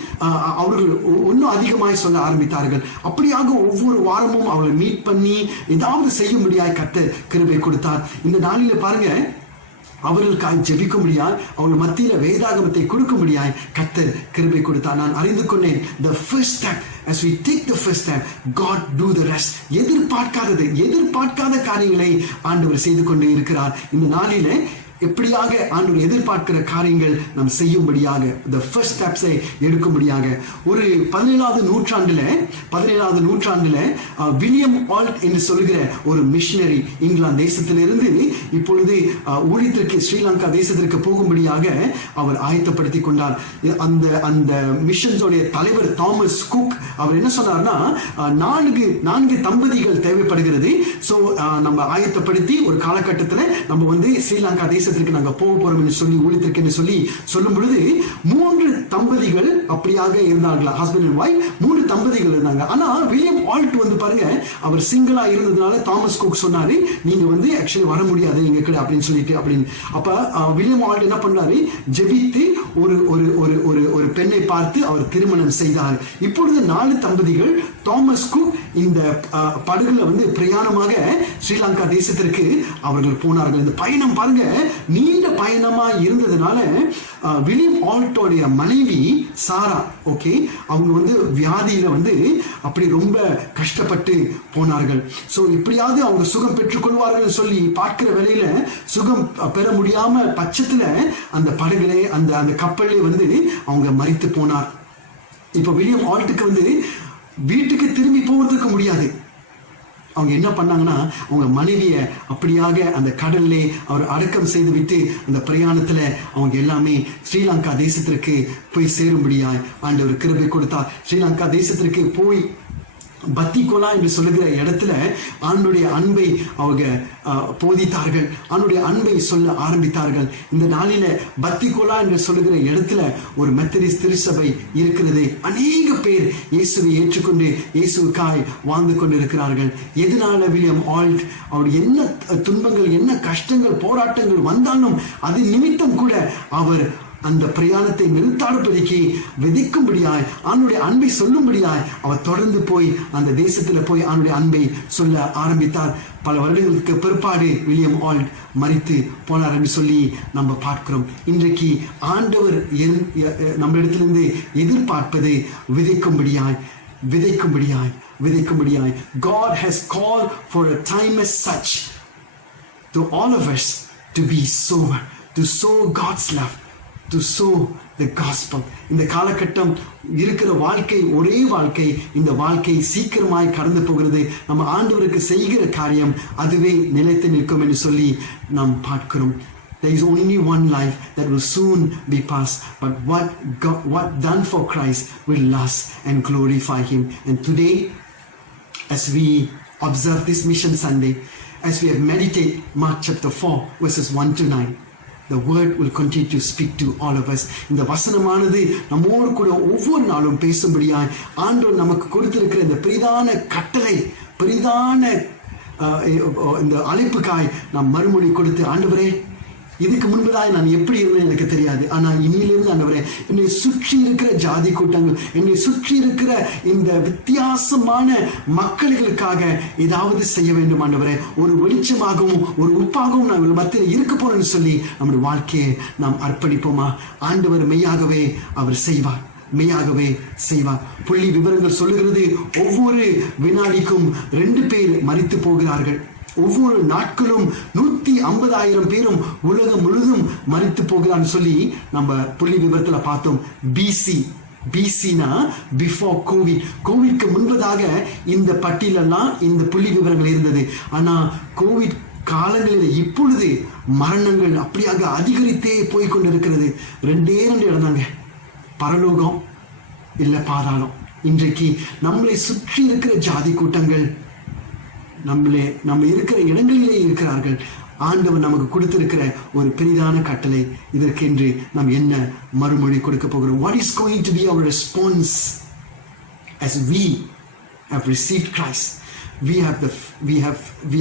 அவர்கள் இன்னும் அதிகமாக சொல்ல ஆரம்பித்தார்கள். அப்படியாக ஒவ்வொரு வாரமும் அவர்களை மீட் பண்ணி ஏதாவது செய்யும்படியாய் கர்த்தர் கிருபை கொடுத்தார். இந்த நாளில பாருங்க, அவர்களுக்காக ஜெபிக்க முடியாது, அவர்கள் மத்தியில வேதாகமத்தை கொடுக்க முடியாது கர்த்தர் கிருபை கொடுத்தார். நான் அறிந்து கொண்டேன், the first step, as we take the first step, God do the rest. எதிர்பார்க்காத காரியங்களை ஆண்டவர் செய்து கொண்டு இருக்கிறார். இந்த நாளிலே எப்படியாக ஆண்டவர் எதிர்பார்க்கிற காரியங்கள் நாம் செய்யும்படியாக the first steps எடுக்கும்படியாக ஒரு 17வது நூற்றாண்டுல வில்லியம் ஆல்ட் என்று சொல்கிற ஒரு மிஷனரி இங்கிலாந்து தேசத்திலிருந்து இப்பொழுது ஊழியத்திற்கு ஸ்ரீலங்கா தேசத்திற்கு போகும்படியாக அவர் ஆயத்தப்படுத்தி கொண்டார். அந்த மிஷன்ஸோடைய தலைவர் தாமஸ் குக் அவர் என்ன சொன்னார்னா, 4 தம்பதிகள் தேவைப்படுகிறது. ஸோ நம்ம ஆயத்தப்படுத்தி ஒரு காலகட்டத்தில் நம்ம ஸ்ரீலங்கா தேச நாங்க போக போறோம் சொல்லி ஊழியத்திற்கு சொல்லி சொல்லும் பொழுது 3 தம்பதிகள் அப்படியாக இருந்தார்களா, ஹஸ்பண்ட் அண்ட் வைஃப் 3 தம்பதிகள் இருந்தாங்க. ஆனா வில்லியம் ஆல்ட் பாருங்க, அவர் சிங்கிளா இருந்ததுனால தாமஸ் குக் சொன்னாரு, நீங்க ஆக்சுவலி வர முடியாது எங்க கிட்ட அப்படின்னு சொல்லிட்டு. அப்ப வில்லியம் ஆல்ட் என்ன பண்ணாரு, ஜெபித்து ஒரு பெண்ணை பார்த்து அவர் திருமணம் செய்தார். இப்பொழுது 4 தம்பதிகள் தாமஸ் குக் இந்த படகுல பிரயாணமாக ஸ்ரீலங்கா தேசத்திற்கு அவர்கள் போனார்கள். இந்த பயணம் பாருங்க நீண்ட பயணமா இருந்ததுனால வில்லியம் ஆல்ட்டோடைய மனைவி சாரா அவங்க வியாதியில அப்படி ரொம்ப கஷ்டப்பட்டு போனார்கள். சோ இப்படியாவது அவங்க சுகம் பெற்றுக் கொள்வார்கள் சொல்லி பார்க்கிற வேளையில சுகம் பெற முடியாம பட்சத்துல அந்த படகுல அந்த கப்பலே அவங்க மரித்து போனார். இப்ப வில்லியம் ஆல்ட்டுக்கு வீட்டுக்கு திரும்பி போவதற்கு முடியாது. அவங்க என்ன பண்ணாங்கன்னா, அவங்க மனைவிய அப்படியாக அந்த கடல்ல அவர் அடக்கம் செய்து விட்டு அந்த பிரயாணத்துல அவங்க எல்லாமே ஸ்ரீலங்கா தேசத்திற்கு போய் சேரும்படியாய் ஆண்டவர் கிருபை கொடுத்தார். ஸ்ரீலங்கா தேசத்திற்கு போய் பத்திகோலா என்று சொல்லுகிற இடத்துல ஆண்டுடைய அன்பை அவங்க போதித்தார்கள், ஆண்டுடைய அன்பை சொல்ல ஆரம்பித்தார்கள். இந்த நாளில பத்திகோலா என்று சொல்லுகிற இடத்துல ஒரு மெத்தடிஸ்ட் திருச்சபை இருக்கிறது. அநேக பேர் இயேசுவை ஏற்றுக்கொண்டு இயேசுக்காய் வாழ்ந்து கொண்டிருக்கிறார்கள். எதனால வில்லியம் ஆல்ட் அவர் என்ன துன்பங்கள், என்ன கஷ்டங்கள், போராட்டங்கள் வந்தாலும் அது நிமித்தம் கூட அவர் அந்த பிரயாணத்தை நிறுத்தாடுபடிக்கு விதிக்கும்படியாய் ஆண்டுடைய அன்பை சொல்லும்படியாய் அவர் தொடர்ந்து போய் அந்த தேசத்துல போய் ஆண்டுடைய அன்பை சொல்ல ஆரம்பித்தார். பல வருடங்களுக்கு பிற்பாடு வில்லியம் ஆல்ட் மரித்து போனார் என்று சொல்லி நம்ம பார்க்கிறோம். இன்றைக்கு ஆண்டவர் நம்மளிடத்திலிருந்து எதிர்பார்ப்பது விதைக்கும்படியாய். God has called for a time as such to all of us to be sober, to sow God's love, to sow the gospel. இந்த காலகட்டம் இருக்கிற வாழ்க்கை ஒரே வாழ்க்கை. இந்த வாழ்க்கை சீக்கிரமாய் கடந்து போகிறது. நம்ம ஆண்டவருக்கு செய்கிற காரியம் அதுவே நிலைத்து நிற்கும் என்று சொல்லி நாம் பார்க்கிறோம். There is only one life that will soon be passed, but what done for Christ will last and glorify Him. And today, as we observe this Mission Sunday, as we have meditated Mark chapter 4, verses 1 to 9, the word will continue to speak to all of us. இந்த வசனமானது நம்மோடு கூட ஒவ்வொரு நாளும் பேசும்படியாய் ஆண்டவர் நமக்கு கொடுத்திருக்கிற இந்த பெரிதான கட்டளை, பெரிதான இந்த அழைப்புக்காய் நாம் மறுமொழி கொடுத்து, ஆண்டவரே இதுக்கு முன்பதாய் நான் எப்படி இருந்தேன் எனக்கு தெரியாது, ஆனால் இன்னிலிருந்து ஆண்டவரே என்னை சுற்றி இருக்கிற ஜாதி கூட்டங்கள், என்னை சுற்றி இருக்கிற இந்த வித்தியாசமான மக்களுக்காக ஏதாவது செய்ய வேண்டும் ஆண்டவரே. ஒரு வெளிச்சமாகவும் ஒரு உப்பாகவும் நான் மத்தியில் இருக்க போறேன்னு சொல்லி நம்முடைய வாழ்க்கையை நாம் அர்ப்பணிப்போமா? ஆண்டவர் மெய்யாகவே அவர் செய்வார், மெய்யாகவே செய்வார். புள்ளி விவரங்கள் சொல்லுகிறது, ஒவ்வொரு வினாடிக்கும் 2 பேர் மரித்து போகிறார்கள். ஒவ்வொரு நாட்களும் 150,000 பேரும் உலகம் முழுதும் மரித்து போகிறான்னு சொல்லி நம்ம புள்ளி விவரத்துல பார்த்தோம். பிசினா பிஃபோர் கோவிட். கோவிட்க்கு முன்பதாக இந்த பட்டியலெல்லாம் இந்த புள்ளி விவரங்கள் இருந்தது. ஆனா கோவிட் காலங்களில் இப்பொழுது மரணங்கள் அப்படியாக அதிகரித்தே போய்கொண்டிருக்கிறது. 2 இடம் தாங்க, பரலோகம் இல்ல பாதாளம். இன்றைக்கு நம்மளை சுற்றி இருக்கிற ஜாதி கூட்டங்கள் நம்ம இருக்கிற இடங்களிலே இருக்கிறார்கள். ஆண்டவர் நமக்கு கொடுத்திருக்கிற ஒரு பெரிதான கட்டளை. இதற்கென்று நாம் என்ன மறுமொழி கொடுக்க போகிறோம்? What is going to be our response as we have received Christ? We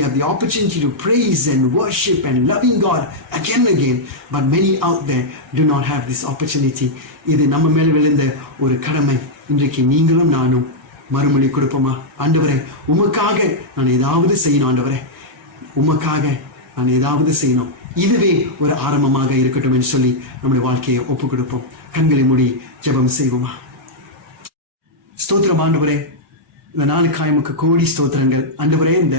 have the opportunity to praise and worship and loving God again and again, but many out there do not have this opportunity. இது நம்ம மேல் விழுந்த ஒரு கடமை. இன்றைக்கு நீங்களும் நானும் மறுமொழி கொடுப்போமா? ஆண்டவரே உமக்காக நான் ஏதாவது செய்யணும், ஆண்டவரே உமக்காக நான் ஏதாவது செய்யணும். இதுவே ஒரு ஆரம்பமாக இருக்கட்டும் என்று சொல்லி நம்முடைய வாழ்க்கையை ஒப்பு கொடுப்போம். கண்களை மூடி ஜெபம் செய்வோமா? ஸ்தோத்திரம் ஆண்டவரே, இந்த நாளுக்காய் உமக்கு கோடி ஸ்தோத்திரங்கள் ஆண்டவரே. இந்த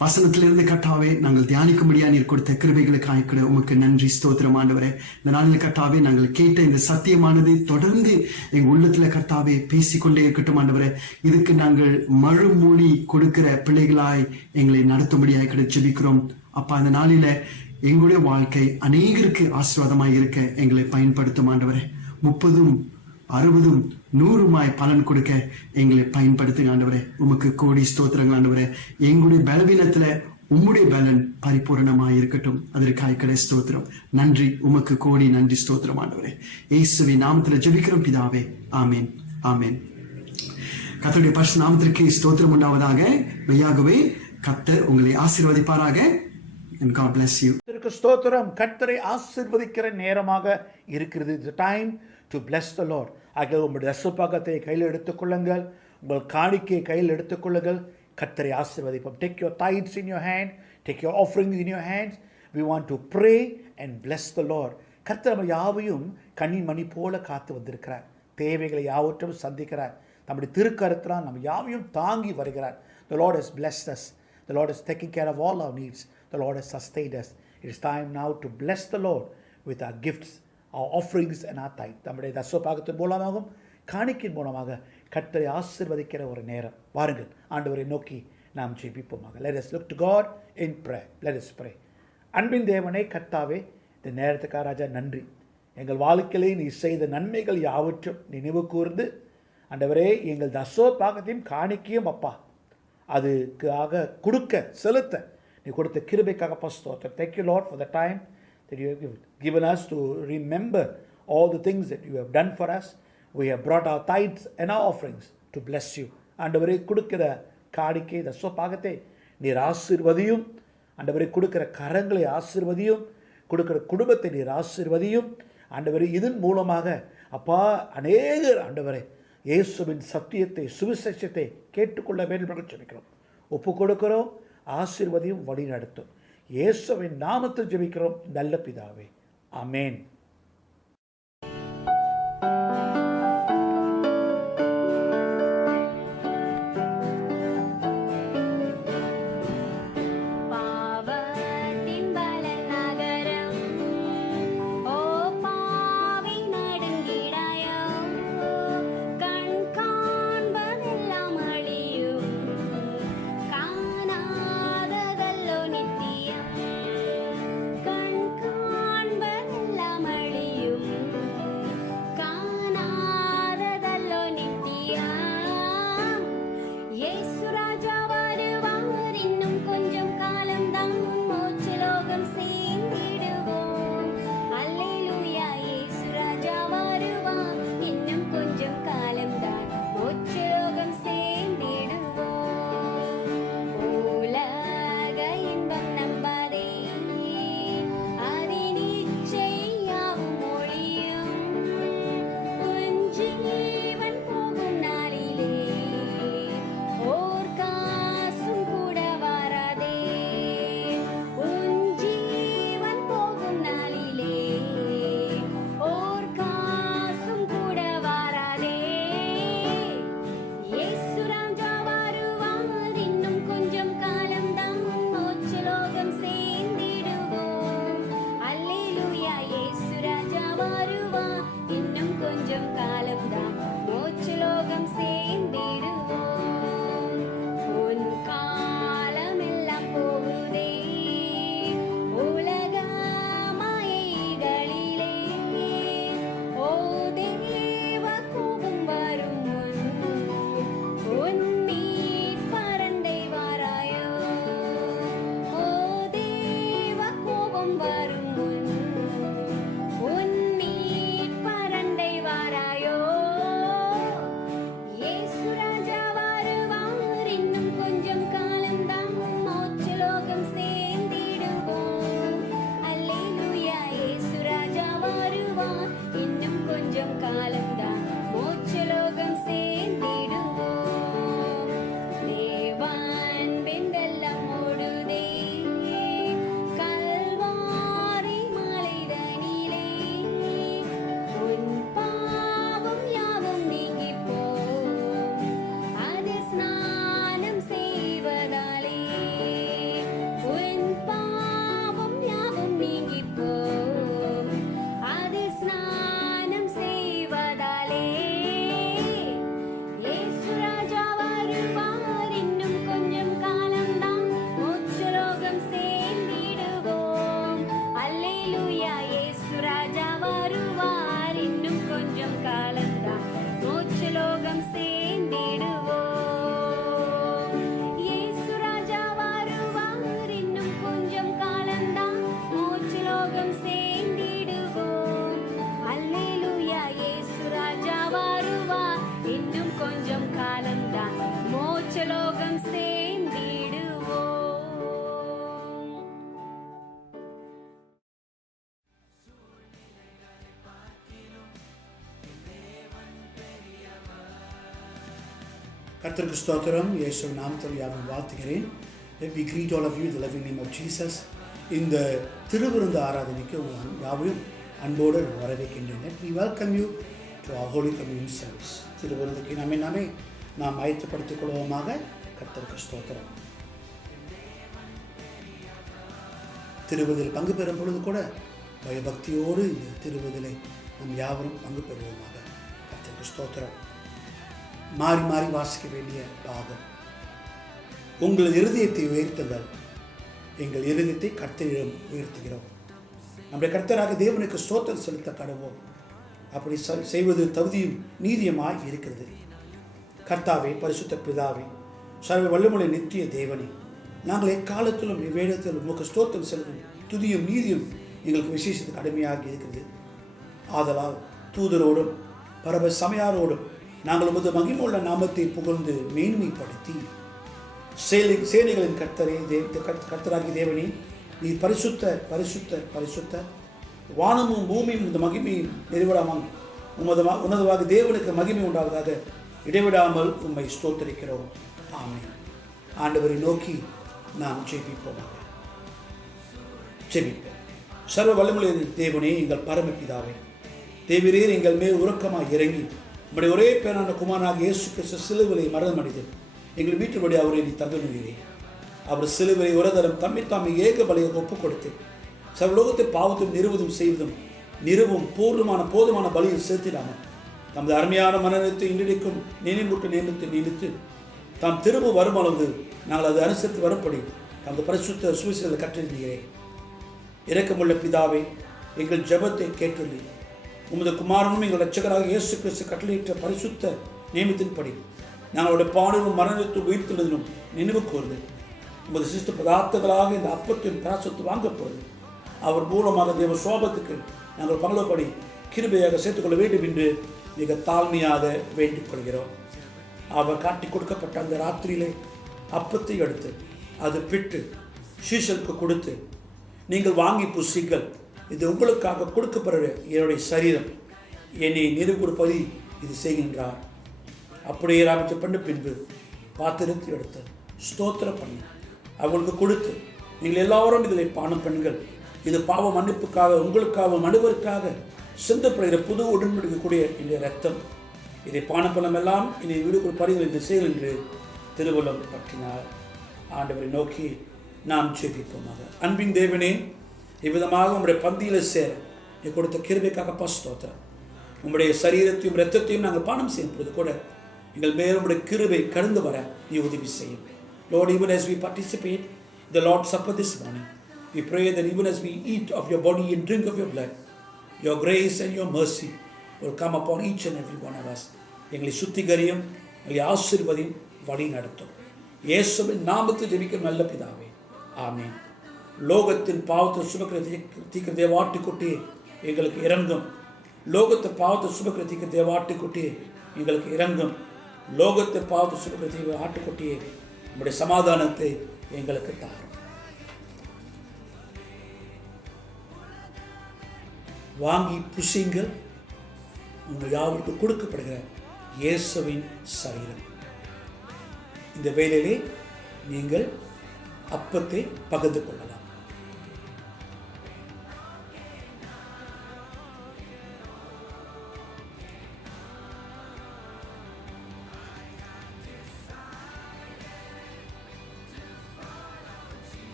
வசனத்திலிருந்து கர்த்தாவே நாங்கள் தியானிக்கும்படியா நீர் கொடுத்த கிருபைகளுக்காய் கூட உமக்கு நன்றி ஸ்தோத்திரம் ஆண்டவரே. இந்த நாளில் கர்த்தாவே நாங்கள் கேட்ட இந்த சத்தியமானது தொடர்ந்து எங்கள் உள்ளத்துல கர்த்தாவே பேசிக்கொண்டே இருக்கட்டும் ஆண்டவரே. இதுக்கு நாங்கள் மறுமொழி கொடுக்கிற பிள்ளைகளாய் எங்களை நடத்தும்படியாய் கூட ஜெபிக்கிறோம் அப்பா. இந்த நாளில எங்களுடைய வாழ்க்கை அநேகருக்கு ஆசீர்வாதமாய் இருக்க எங்களை பயன்படுத்தும் ஆண்டவரே. 30, 60, 100 பலன் கொடுக்க எங்களை பயன்படுத்துங்க ஆண்டவரே. உமக்கு கோடி ஸ்தோத்திரங்கள் ஆண்டவரே. எங்களுடைய பலவீனத்துல உம்முடைய பலன் பரிபூர்ணமாய் இருக்கட்டும். அதற்காக கடை ஸ்தோத்திரம். நன்றி, உமக்கு கோடி நன்றி ஸ்தோத்திரம் ஆண்டவரே. இயேசுவின் நாமத்துல ஜெபிக்கிறோம் பிதாவே, ஆமேன், ஆமேன். கர்த்தருடைய பரிசுத்த நாமத்திற்கு ஸ்தோத்திரம் உண்டாவதாக. மெய்யாகவே கர்த்தர் உங்களை ஆசீர்வதிப்பாராக. And God bless you. ஸ்தோத்திரம். கர்த்தரை ஆசீர்வதிக்கிற நேரமாக இருக்கிறது. It's the time to bless the Lord. ஆக உங்களுடைய தசமபாகத்தை கையில் எடுத்துக்கொள்ளுங்கள், உங்கள் காணிக்கையை கையில் எடுத்துக்கொள்ளுங்கள். கர்த்தரை ஆசீர்வதிப்போம். Take your tithes in your hand, take your offerings in your hands. We want to pray and bless the Lord. கர்த்தர் நம்ம யாவையும் கண்ணின் மணி போல காத்து வந்திருக்கிறார். தேவைகளை யாவற்றையும் சந்திக்கிறார். நம்முடைய திருக்கரத்தினால் நம்ம யாவையும் தாங்கி வருகிறார். The Lord has blessed us. The Lord is taking care of all our needs. The Lord has sustained us. It is time now to bless the Lord with our gifts, our offerings and our tithe. நம்முடைய தசமபாகத்தின் மூலமாகவும் காணிக்கையின் மூலமாக கர்த்தரை ஆசீர்வதிக்கிற ஒரு நேரம். வாருங்கள் ஆண்டவரை நோக்கி நாம் ஜெபிப்போமாக. Let us look to God in prayer. Let us pray. அன்பின் தேவனே கர்த்தாவே, இந்த நேரத்துக்காக ராஜா நன்றி. எங்கள் வாழ்க்கையிலே நீ செய்த நன்மைகள் யாவற்றும் நினைவு கூர்ந்து ஆண்டவரே எங்கள் தசமபாகத்தையும் காணிக்கையும் அப்பா அதுக்காக கொடுக்க செலுத்த நீ கொடுத்த கிருபைக்காக ஸ்தோத்திரம். Thank you Lord for the time that you have given us to remember all the things that you have done for us. We have brought our tithes and our offerings to bless you. ஆண்டவரே கொடுக்கிற காணிக்கை தசமபாகத்தை நீர் ஆசீர்வதியும். ஆண்டவரே கொடுக்கிற கரங்களை ஆசீர்வதியும். கொடுக்கிற குடும்பத்தை நீர் ஆசீர்வதியும். ஆண்டவரே இதன் மூலமாக அப்பா அநேகர் ஆண்டவரே இயேசுவின் சத்தியத்தை சுவிசேஷத்தை கேட்டுக்கொள்ள வேண்டும் என்று ஜெபிக்கிறோம். ஒப்பு கொடுக்கிறோம். ஆசீர்வதியும் வழி நடத்தும். இயேசுவின் நாமத்தில் ஜெபிக்கிறோம் நல்ல பிதாவே, ஆமென். பாவத்தின் பல நகரம் ஓ கர்த்தருக்கு ஸ்தோத்திரம். இயேசு நாமத்தில் யாரும் வாழ்த்துகிறேன். Let me greet all of you in the loving name of Jesus. இந்த திருவிருந்து ஆராதனைக்கு உங்கள் யாவையும் அன்போடு வரவேற்கின்றேன். Let me welcome you to our Holy Communion service. திருவிருந்துக்கு நாமே நாம் ஆயத்தப்படுத்திக் கொள்வோமாக. கர்த்தருக்கு ஸ்தோத்திரம். திருவிருந்தில் பங்கு பெறும் பொழுது கூட பயபக்தியோடு இந்த திருவிருந்திலே நம் யாவரும் பங்கு பெறுவோமாக. கர்த்தருக்கு ஸ்தோத்திரம். மாறி மாறி வாசிக்க வேண்டிய பாகம். உங்கள் இருதயத்தை உயர்த்துங்கள், எங்கள் இருதயத்தை கர்த்தரிடம் உயர்த்துகிறோம். நம்முடைய கர்த்தராக தேவனுக்கு ஸ்தோத்திரம் செலுத்த கடவோம். அப்படி செய்வது தகுதியும் நீதியமாய் இருக்கிறது. கர்த்தாவே, பரிசுத்த பிதாவே, சர்வ வல்லமுள்ள நித்திய தேவனே, நாங்கள் எக்காலத்திலும் இவ்வேடத்திலும் உமக்கு ஸ்தோத்திரம் செலுத்தும் துதியும் நீதியும் எங்களுக்கு விசேஷத்துக்கு அடிமையாக இருக்கிறது. ஆதலால் தூதரோடும் பரப சமையாரோடும் நாங்கள் உமது மகிமுள்ள நாமத்தை புகழ்ந்து மேன்மைப்படுத்தி, சேனைகளின் கர்த்தராகிய தேவனே, நீ பரிசுத்தர் பரிசுத்தர் பரிசுத்தர், வானமும் பூமியும் இந்த மகிமையும் நிறைவிடாமல் உன்னதமாக தேவனுக்கு மகிமை உண்டாவதாக இடைவிடாமல் உம்மை ஸ்தோத்தரிக்கிறோம். ஆமென். ஆண்டவரை நோக்கி நாம் ஜெபிப்போமாக. ஜெபிப்போம். சர்வ வல்லமுள்ள தேவனே, எங்கள் பரமபிதாவே, தேவரீர் எங்கள் மேல் உறக்கமாக இறங்கி நம்முடைய ஒரே பேரான குமாரனாக இயேசு கிறிஸ்து சிலுவிலை மரணம் அடைந்து எங்கள் வீட்டுபடி அவரை நீ தந்துகிறீர். அவர் சிலுவிலை ஒரு தரம் தம்மை ஏக பலியாக ஒப்புக் கொடுத்து சர்வலோகத்தை பாவத்தும் நிறுவும் போதுமான பலியை செலுத்திடாமல் தமது அருமையான மனநலத்தை இன்றைக்கும் நியமித்து தாம் திரும்ப வருமானது நாங்கள் அதை அனுசரித்து வரும்படி தமது பரிசுத்த சுவிசேஷத்தை கற்றிருக்கிறேன். இரக்கமுள்ள பிதாவே, எங்கள் ஜெபத்தை கேட்டுள்ளீர். உமது குமாரனும் எங்கள் இரட்சகராக இயேசு கிறிஸ்து கட்டளையிட்ட பரிசுத்த நியமத்தின்படி நாங்களுடைய பாடலும் மரணத்தும் உயிர்த்தெழுதலும் நினைவு கூர்ந்து உமது சிஸ்ட பதார்த்தங்களாக இந்த அப்பத்தின் பிராசத்து வாங்கப்படுது. அவர் மூலமாக தேவ சோபத்துக்கு நாங்கள் பங்களப்படி கிருபையாக சேர்த்துக்கொள்ள வேண்டும் என்று மிக தாழ்மையாக வேண்டிக் கொள்கிறோம். அவர் காட்டி கொடுக்கப்பட்ட அந்த ராத்திரியிலே அப்பத்தை எடுத்து அது பிட்டு சீஷருக்கு கொடுத்து, நீங்கள் வாங்கி புசிங்கள், இது உங்களுக்காக கொடுக்கப்படுற என்னுடைய சரீரம், என்னை நிறுவப்படி இது செய்கின்றார். அப்படியே ராமிச்ச பண்ண பின்பு பாத்திரத்தை எடுத்து ஸ்தோத்திரம் பண்ணி அவங்களுக்கு கொடுத்து, நீங்கள் எல்லாரும் இதில் பானம் பெண்கள், இது பாவ மன்னிப்புக்காக உங்களுக்காக மனிதருக்காக சிந்தப்படுகிற புது உடன்படிக்கக்கூடிய இந்த ரத்தம், இதை பானம் பண்ணம் எல்லாம் இதை வீடுக்குள் பறிகள் என்று செயல் என்று திருவள்ளுவர் பற்றினார். ஆண்டவரை நோக்கி நாம் ஜெபிப்போமாக. அன்பின் தேவனே, இவ்விதமாக உங்களுடைய பந்தியில் சேர நீ கொடுத்த கிருபைக்காக ஸ்தோத்திரம். உங்களுடைய சரீரத்தையும் இரத்தத்தையும் நாங்கள் பானம் செய்யும் பொழுது கூட எங்கள் மேல் உங்களுடைய கிருபை கடந்து வர நீ உதவி செய்யும். Lord, even as we participate in the Lord's Supper this morning, we pray that even as we eat of your body and drink of your blood, your grace and your mercy will come upon each and every one of us. எங்களை சுத்திகரியும், எங்களை ஆசீர்வதியும், வழி நடத்தும். இயேசுவின் நாமத்தில் ஜெபிக்கும் நல்ல பிதாவே, ஆமென். லோகத்தின் பாவத்தை சுமக்கிற தேவாட்டுக்குட்டியே எங்களுக்கு இறங்கும். லோகத்தை பாவத்தை சுமக்கிற தேவாட்டுக்குட்டியே எங்களுக்கு இறங்கும். லோகத்தை பாவத்தை சுமக்கிற ஆட்டுக்குட்டியே நம்முடைய சமாதானத்தை எங்களுக்கு தாரும். வாங்கி புசிங்கள், உங்கள் யாருக்கு கொடுக்கப்படுகிற இயேசுவின் சரீரம். இந்த வேளையிலே நீங்கள் அப்பத்தை பகிர்ந்து கொள்ளலாம்.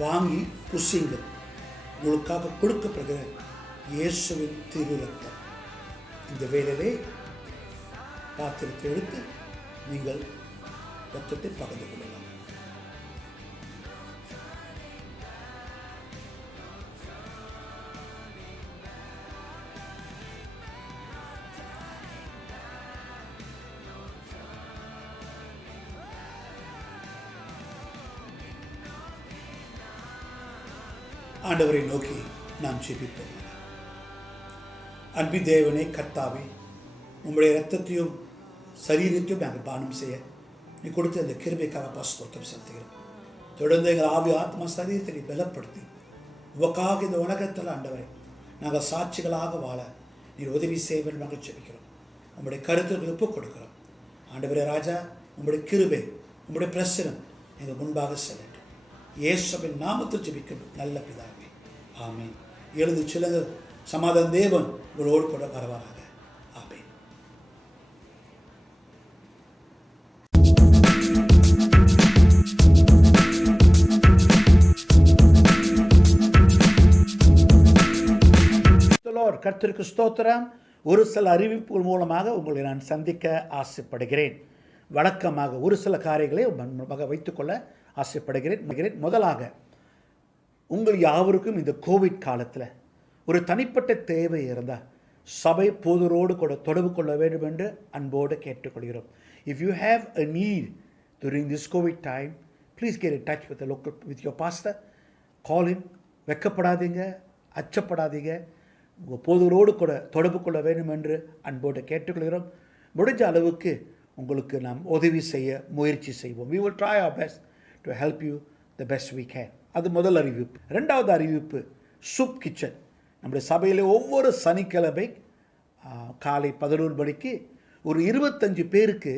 வாங்கி புசிங்கள், உங்களுக்காக கொடுக்கப்படுகிற இயேசுவின் திரு ரத்தம். இந்த வேளையிலே பாத்திரத்தை எடுத்து நீங்கள் ரத்தத்தை பகிர்ந்து கொள்ளலாம். ஆண்டவரை நோக்கி நாம் ஜெபிப்போம். அன்பின் தேவனே, கர்த்தாவே, உங்களுடைய இரத்தத்தையும் சரீரத்தையும் நாங்கள் பானம் செய்ய நீ கொடுத்து அந்த கிருபைக்காக ஸ்தோத்திரம் செலுத்துகிறோம். தொடர்ந்து எங்கள் ஆவி ஆத்மா சரீரத்தை நீ பலப்படுத்தி உவக்காக இந்த உலகத்தில் ஆண்டவரை நாங்கள் சாட்சிகளாக வாழ நீ உதவி செய்வன் நாங்கள் ஜெபிக்கிறோம். உங்களுடைய கருத்துக்களை ஒப்புக் கொடுக்கிறோம். ஆண்டவரே ராஜா, உங்களுடைய கிருபை, உங்களுடைய பிரசனம் எங்கள் முன்பாக செல்லட்டும். இயேசுவின் நாமத்தில் ஜெபிக்கும் நல்ல பிதாவே, ஆமென். எழுந்து செல்லுங்கள். சமாதான தேவன் உங்களோடு கூட வரவாராக. ஆமென். கர்த்தருக்கு ஸ்தோத்திரம். ஒரு சில அறிவிப்புகள் மூலமாக உங்களை நான் சந்திக்க ஆசைப்படுகிறேன். வழக்கமாக ஒரு சில காரியங்களை வைத்துக்கொள்ள ஆசைப்படுகிறேன். முதலாக, உங்கள் யாவருக்கும் இந்த கோவிட் காலத்தில் ஒரு தனிப்பட்ட தேவை இருந்தால் சபை போதரோடு கூட தொடர்பு கொள்ள வேண்டும் என்று அன்போடு கேட்டுக்கொள்கிறோம். If you have a need during this COVID time, please get in touch with your pastor. Call him. வெக்கப்படாதீங்க, அச்சப்படாதீங்க. உங்கள் போதரோடு கூட தொடர்பு கொள்ள வேண்டும் என்று அன்போடு கேட்டுக்கொள்கிறோம். முடிஞ்ச அளவுக்கு உங்களுக்கு நாம் உதவி செய்ய முயற்சி செய்வோம். We will try our best to help you the best we can. அது முதல் அறிவிப்பு. ரெண்டாவது அறிவிப்பு, சூப் கிச்சன். நம்முடைய சபையில் ஒவ்வொரு சனிக்கிழமை காலை 11 மணிக்கு ஒரு 25 பேருக்கு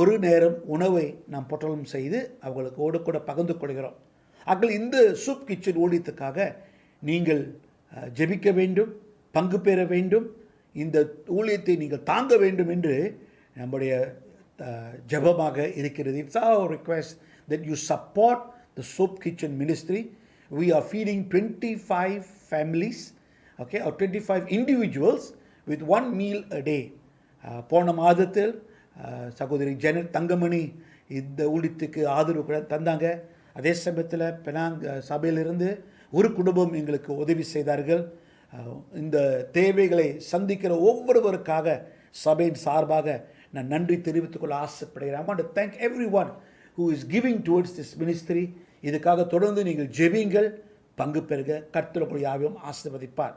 ஒரு நேரம் உணவை நாம் பொட்டலம் செய்து அவர்களுக்கு கூட பகிர்ந்து கொள்கிறோம். அவர்கள் இந்த சூப் கிச்சன் ஊழியத்துக்காக நீங்கள் ஜெபிக்க வேண்டும், பங்கு பெற வேண்டும், இந்த ஊழியத்தை நீங்கள் தாங்க வேண்டும் என்று நம்முடைய ஜெபமாக இருக்கிறது. It's our request that you support the Soup Kitchen ministry. We are feeding 25 families, okay, or 25 individuals with one meal a day. போன மாதத்தில் சகோதரி ஜெனட் தங்கமணி இந்த ஊழியத்துக்கு ஆதரவு கூட தந்தாங்க. அதே சமயத்தில் பெனாங் சபையிலிருந்து ஒரு குடும்பம் எங்களுக்கு உதவி செய்தார்கள். இந்த தேவைகளை சந்திக்கிற ஒவ்வொருவருக்காக சபையின் சார்பாக நான் நன்றி தெரிவித்துக் கொள்ள ஆசைப்படுகிறேன். I want to thank everyone who is giving towards this ministry. இதுக்காக தொடர்ந்து நீங்கள் ஜெபியுங்கள், பங்கு பெறுக. கர்த்தர் உங்களை யாவையும் ஆசீர்வதிப்பார்.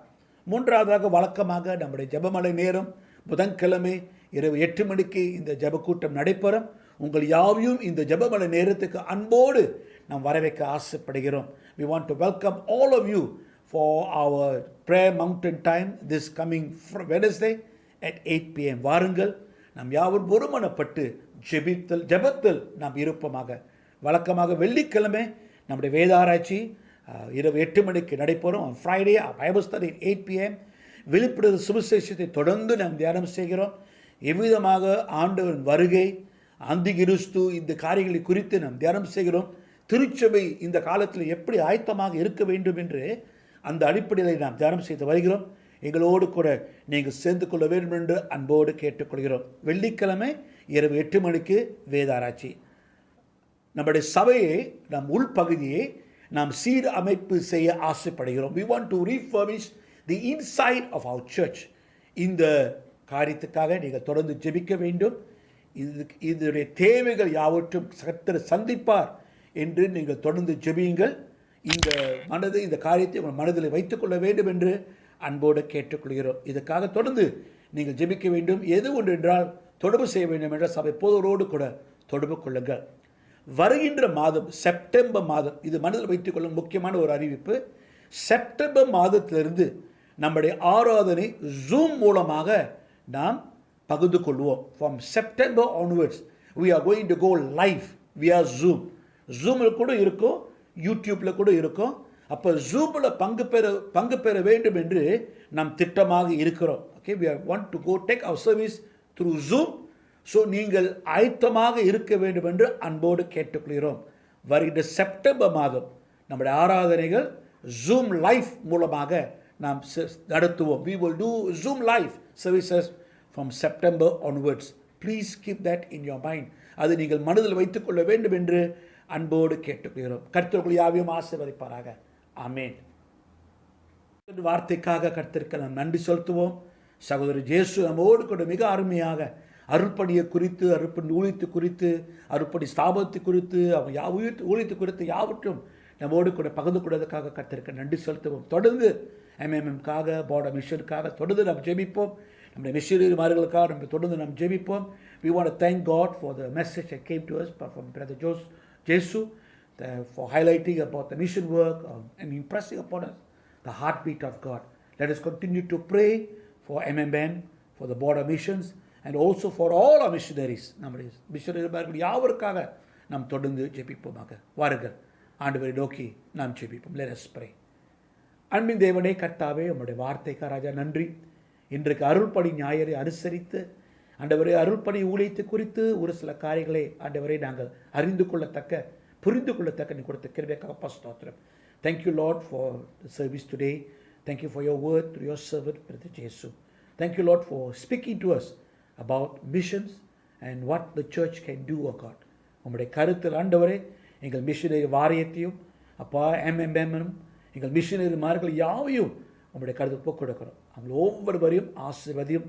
மூன்றாவதாக, வழக்கமாக நம்முடைய ஜெபமலை நேரம் புதன்கிழமை இரவு 8 மணிக்கு இந்த ஜெப கூட்டம் நடைபெறும். உங்கள் யாவையும் இந்த ஜெபமலை நேரத்துக்கு அன்போடு நாம் வரவேற்க ஆசைப்படுகிறோம். We want to welcome all of you for our prayer mountain time this coming Wednesday at 8 p.m. வாருங்கள், நாம் யாவரும் ஒருமனப்பட்டு ஜெபத்தில் நாம் இருப்போமாக. வழக்கமாக வெள்ளிக்கிழமை நம்முடைய வேதாராய்ச்சி இரவு 8 மணிக்கு நடைபெறும். on Friday Bible study at 8 p.m. வெளிப்படுதல் சுவிசேஷத்தை தொடர்ந்து நாம் தியானம் செய்கிறோம். எவ்விதமாக ஆண்டவரின் வருகை, அந்திகிறிஸ்து, இந்த காரியங்களை குறித்து நாம் தியானம் செய்கிறோம். திருச்சபை இந்த காலத்தில் எப்படி ஆயத்தமாக இருக்க வேண்டும் என்று அந்த அடிப்படையில் நாம் தியானம் செய்து வருகிறோம். எங்களோடு கூட நீங்கள் சேர்ந்து கொள்ள வேண்டும் என்று அன்போடு கேட்டுக்கொள்கிறோம். வெள்ளிக்கிழமை இரவு 8 மணிக்கு வேதாராய்ச்சி. நம்முடைய சபையை, நம் உள்பகுதியை நாம் சீரமைப்பு செய்ய ஆசைப்படுகிறோம். We want to refurbish the inside of our church. இந்த காரியத்துக்காக நீங்கள் தொடர்ந்து ஜெபிக்க வேண்டும். இதனுடைய தேவைகள் யாவற்றும் கர்த்தர் சந்திப்பார் என்று நீங்கள் தொடர்ந்து ஜெபியுங்கள். இந்த காரியத்தை உங்கள் மனதில் வைத்துக்கொள்ள வேண்டும் என்று அன்போடு கேட்டுக்கொள்கிறோம். இதற்காக தொடர்ந்து நீங்கள் ஜெபிக்க வேண்டும். எது ஒன்று என்றால் தொடர்பு செய்ய வேண்டும் என்ற சபை போதரோடு கூட தொடர்பு கொள்ளுங்கள். வருகின்ற மாதம் செப்டம்பர் மாதம், இது மனதில் வைத்துக்கொள்ளும் முக்கியமான ஒரு அறிவிப்பு. செப்டம்பர் மாதத்திலிருந்து நம்முடைய ஆராதனை ஜூம் மூலமாக நாம் பகிர்ந்து கொள்வோம். From September onwards we are going to go live via Zoom. ஜூமில் கூட இருக்கும், யூடியூப்பில் கூட இருக்கும். அப்போ ஜூமில் பங்கு பெற வேண்டும் என்று நாம் திட்டமாக இருக்கிறோம். Okay, we want to go take our service through Zoom. So நீங்கள் ஆயத்தமாக இருக்க வேண்டும் என்று அன்போடு கேட்டுக்கொள்கிறோம். வருகின்ற செப்டம்பர் மாதம் நம்முடைய ஆராதனைகள் ஜூம் லைவ் மூலமாக நாம் நடத்துவோம். We will do Zoom live services from September onwards. Please keep that in your mind. அது நீங்கள் மனதில் வைத்துக்கொள்ள வேண்டும் என்று அன்போடு கேட்டுக்கொள்கிறோம். கர்த்தர் யாவையும் ஆசீர்வதிப்பாராக. ஆமென். வார்த்தைக்காக கர்த்தருக்கு நாம் நன்றி செலுத்துவோம். சகோதரர் ஜேசு நம்மோடு கூட மிக அருமையாக அருள்பணியை குறித்து, அருள்பணி ஊழியத்தை குறித்து, அருள்பணி ஸ்தாபனத்தை குறித்து, அவங்க ஊழியத்தை குறித்து யாவற்றும் நம்மோடு கூட பகிர்ந்து கொண்டதற்காக கர்த்தருக்கு நன்றி செலுத்துவோம். தொடர்ந்து MMMக்காக, போர்ட் மிஷனுக்காக தொடர்ந்து நாம் ஜெபிப்போம். நம்முடைய மிஷனரிமார்களுக்காக நம்ம தொடர்ந்து நாம் ஜெபிப்போம். We want to thank God for the message that came to us from Brother Jesu for highlighting about the mission work and impressing upon us the heartbeat of God. Let us continue to pray for MMN, for the border missions, and also for all our missionaries, நம்முடைய மிஷனரிமார்கள் யாவருக்காக நாம் தொடர்ந்து ஜெபிப்போமாக. வாருங்கள் ஆண்டவரை நோக்கி நாம் ஜெபிப்போம். Let us pray. அன்பின் தேவனே கர்த்தாவே, உம்முடைய வார்த்தைக்கு ராஜா நன்றி. இன்றைக்கு அருள்பணி ஞாயிறை அனுசரித்து ஆண்டவரே அருள்பணி ஊழியத்தை குறித்து ஒரு சில காரியங்களை ஆண்டவரை நாங்கள் அறிந்து கொள்ளத்தக்க, புரிந்து கொள்ளத்தக்க நீ கொடுத்த கிருபைக்காக ஸ்தோத்திரம். Thank you, Lord, for the service today. Thank you for your word through your servant, Brother Jesus. Thank you, Lord, for speaking to us about missions and what the church can do, O God. உம்முடைய கருத்தில் ஆண்டவரே எங்கள் மிஷனரி வாரியத்தையும் அப்பா MMM எங்கள் மிஷனரிமார்கள் யாவையும் உம்முடைய கருத்து ஒப்புக் கொடுக்கிறோம். அவங்க ஒவ்வொருவரையும் ஆசீர்வதியும்,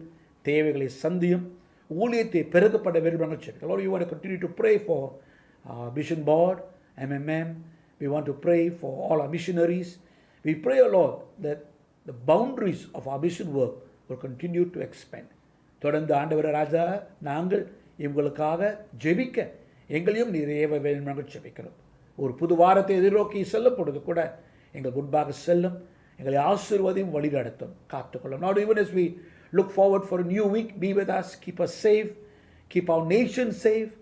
தேவைகளை சந்தியும், ஊழியத்தை பெருகப்பட வேண்டும். Lord, we want to continue to pray for our mission board, MMM. We want to pray for all our missionaries. We pray, O Lord, that the boundaries of our mission work will continue to expand. தொடர்ந்து ஆண்டவரே ராஜா, நாங்கள் இவங்களுக்காக ஜெபிக்க எங்களையும் நிறைய வேண்டும் நாங்கள் ஜெபிக்கிறோம். ஒரு புது வாரத்தை எதிர்நோக்கி செல்லும் பொழுது கூட எங்கள் முன்பாக செல்லும், எங்களை ஆசீர்வதியும், வழி நடத்தும், காத்துக்கொள்ளும். Now even as we look forward for a new week, be with us, keep us safe, keep our nation safe,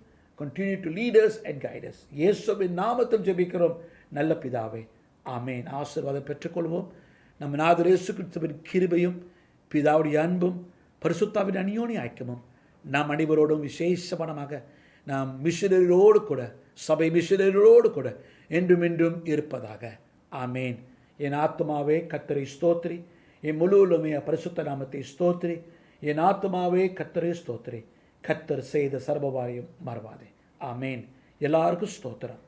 continue to lead us and guide us. இயேசுவின் நாமத்தில் ஜெபிக்கிறோம் நல்ல பிதாவே, ஆமென். ஆசீர்வாதம் பெற்றுக்கொள்வோம். நம்ம நாதர் இயேசு கிறிஸ்துவின் கிருபையும் பிதாவுடைய அன்பும் பரிசுத்தாவின் அந்யோன்ய ஐக்கியமும் நாம் அனைவரோடும் விசேஷமானமாக நாம் மிஷனரியோடு கூட, சபை மிஷனரியோடு கூட என்றும் என்றும் இருப்பதாக. ஆமேன். என் ஆத்மாவே கர்த்தரை ஸ்தோத்திரி, என் முழுவலுமே பரிசுத்த நாமத்தை ஸ்தோத்திரி. என் ஆத்மாவே கர்த்தரை ஸ்தோத்திரி, கர்த்தர் செய்த சர்வபாரியம் மறவாதே. ஆமேன். எல்லாருக்கும் ஸ்தோத்திரம்.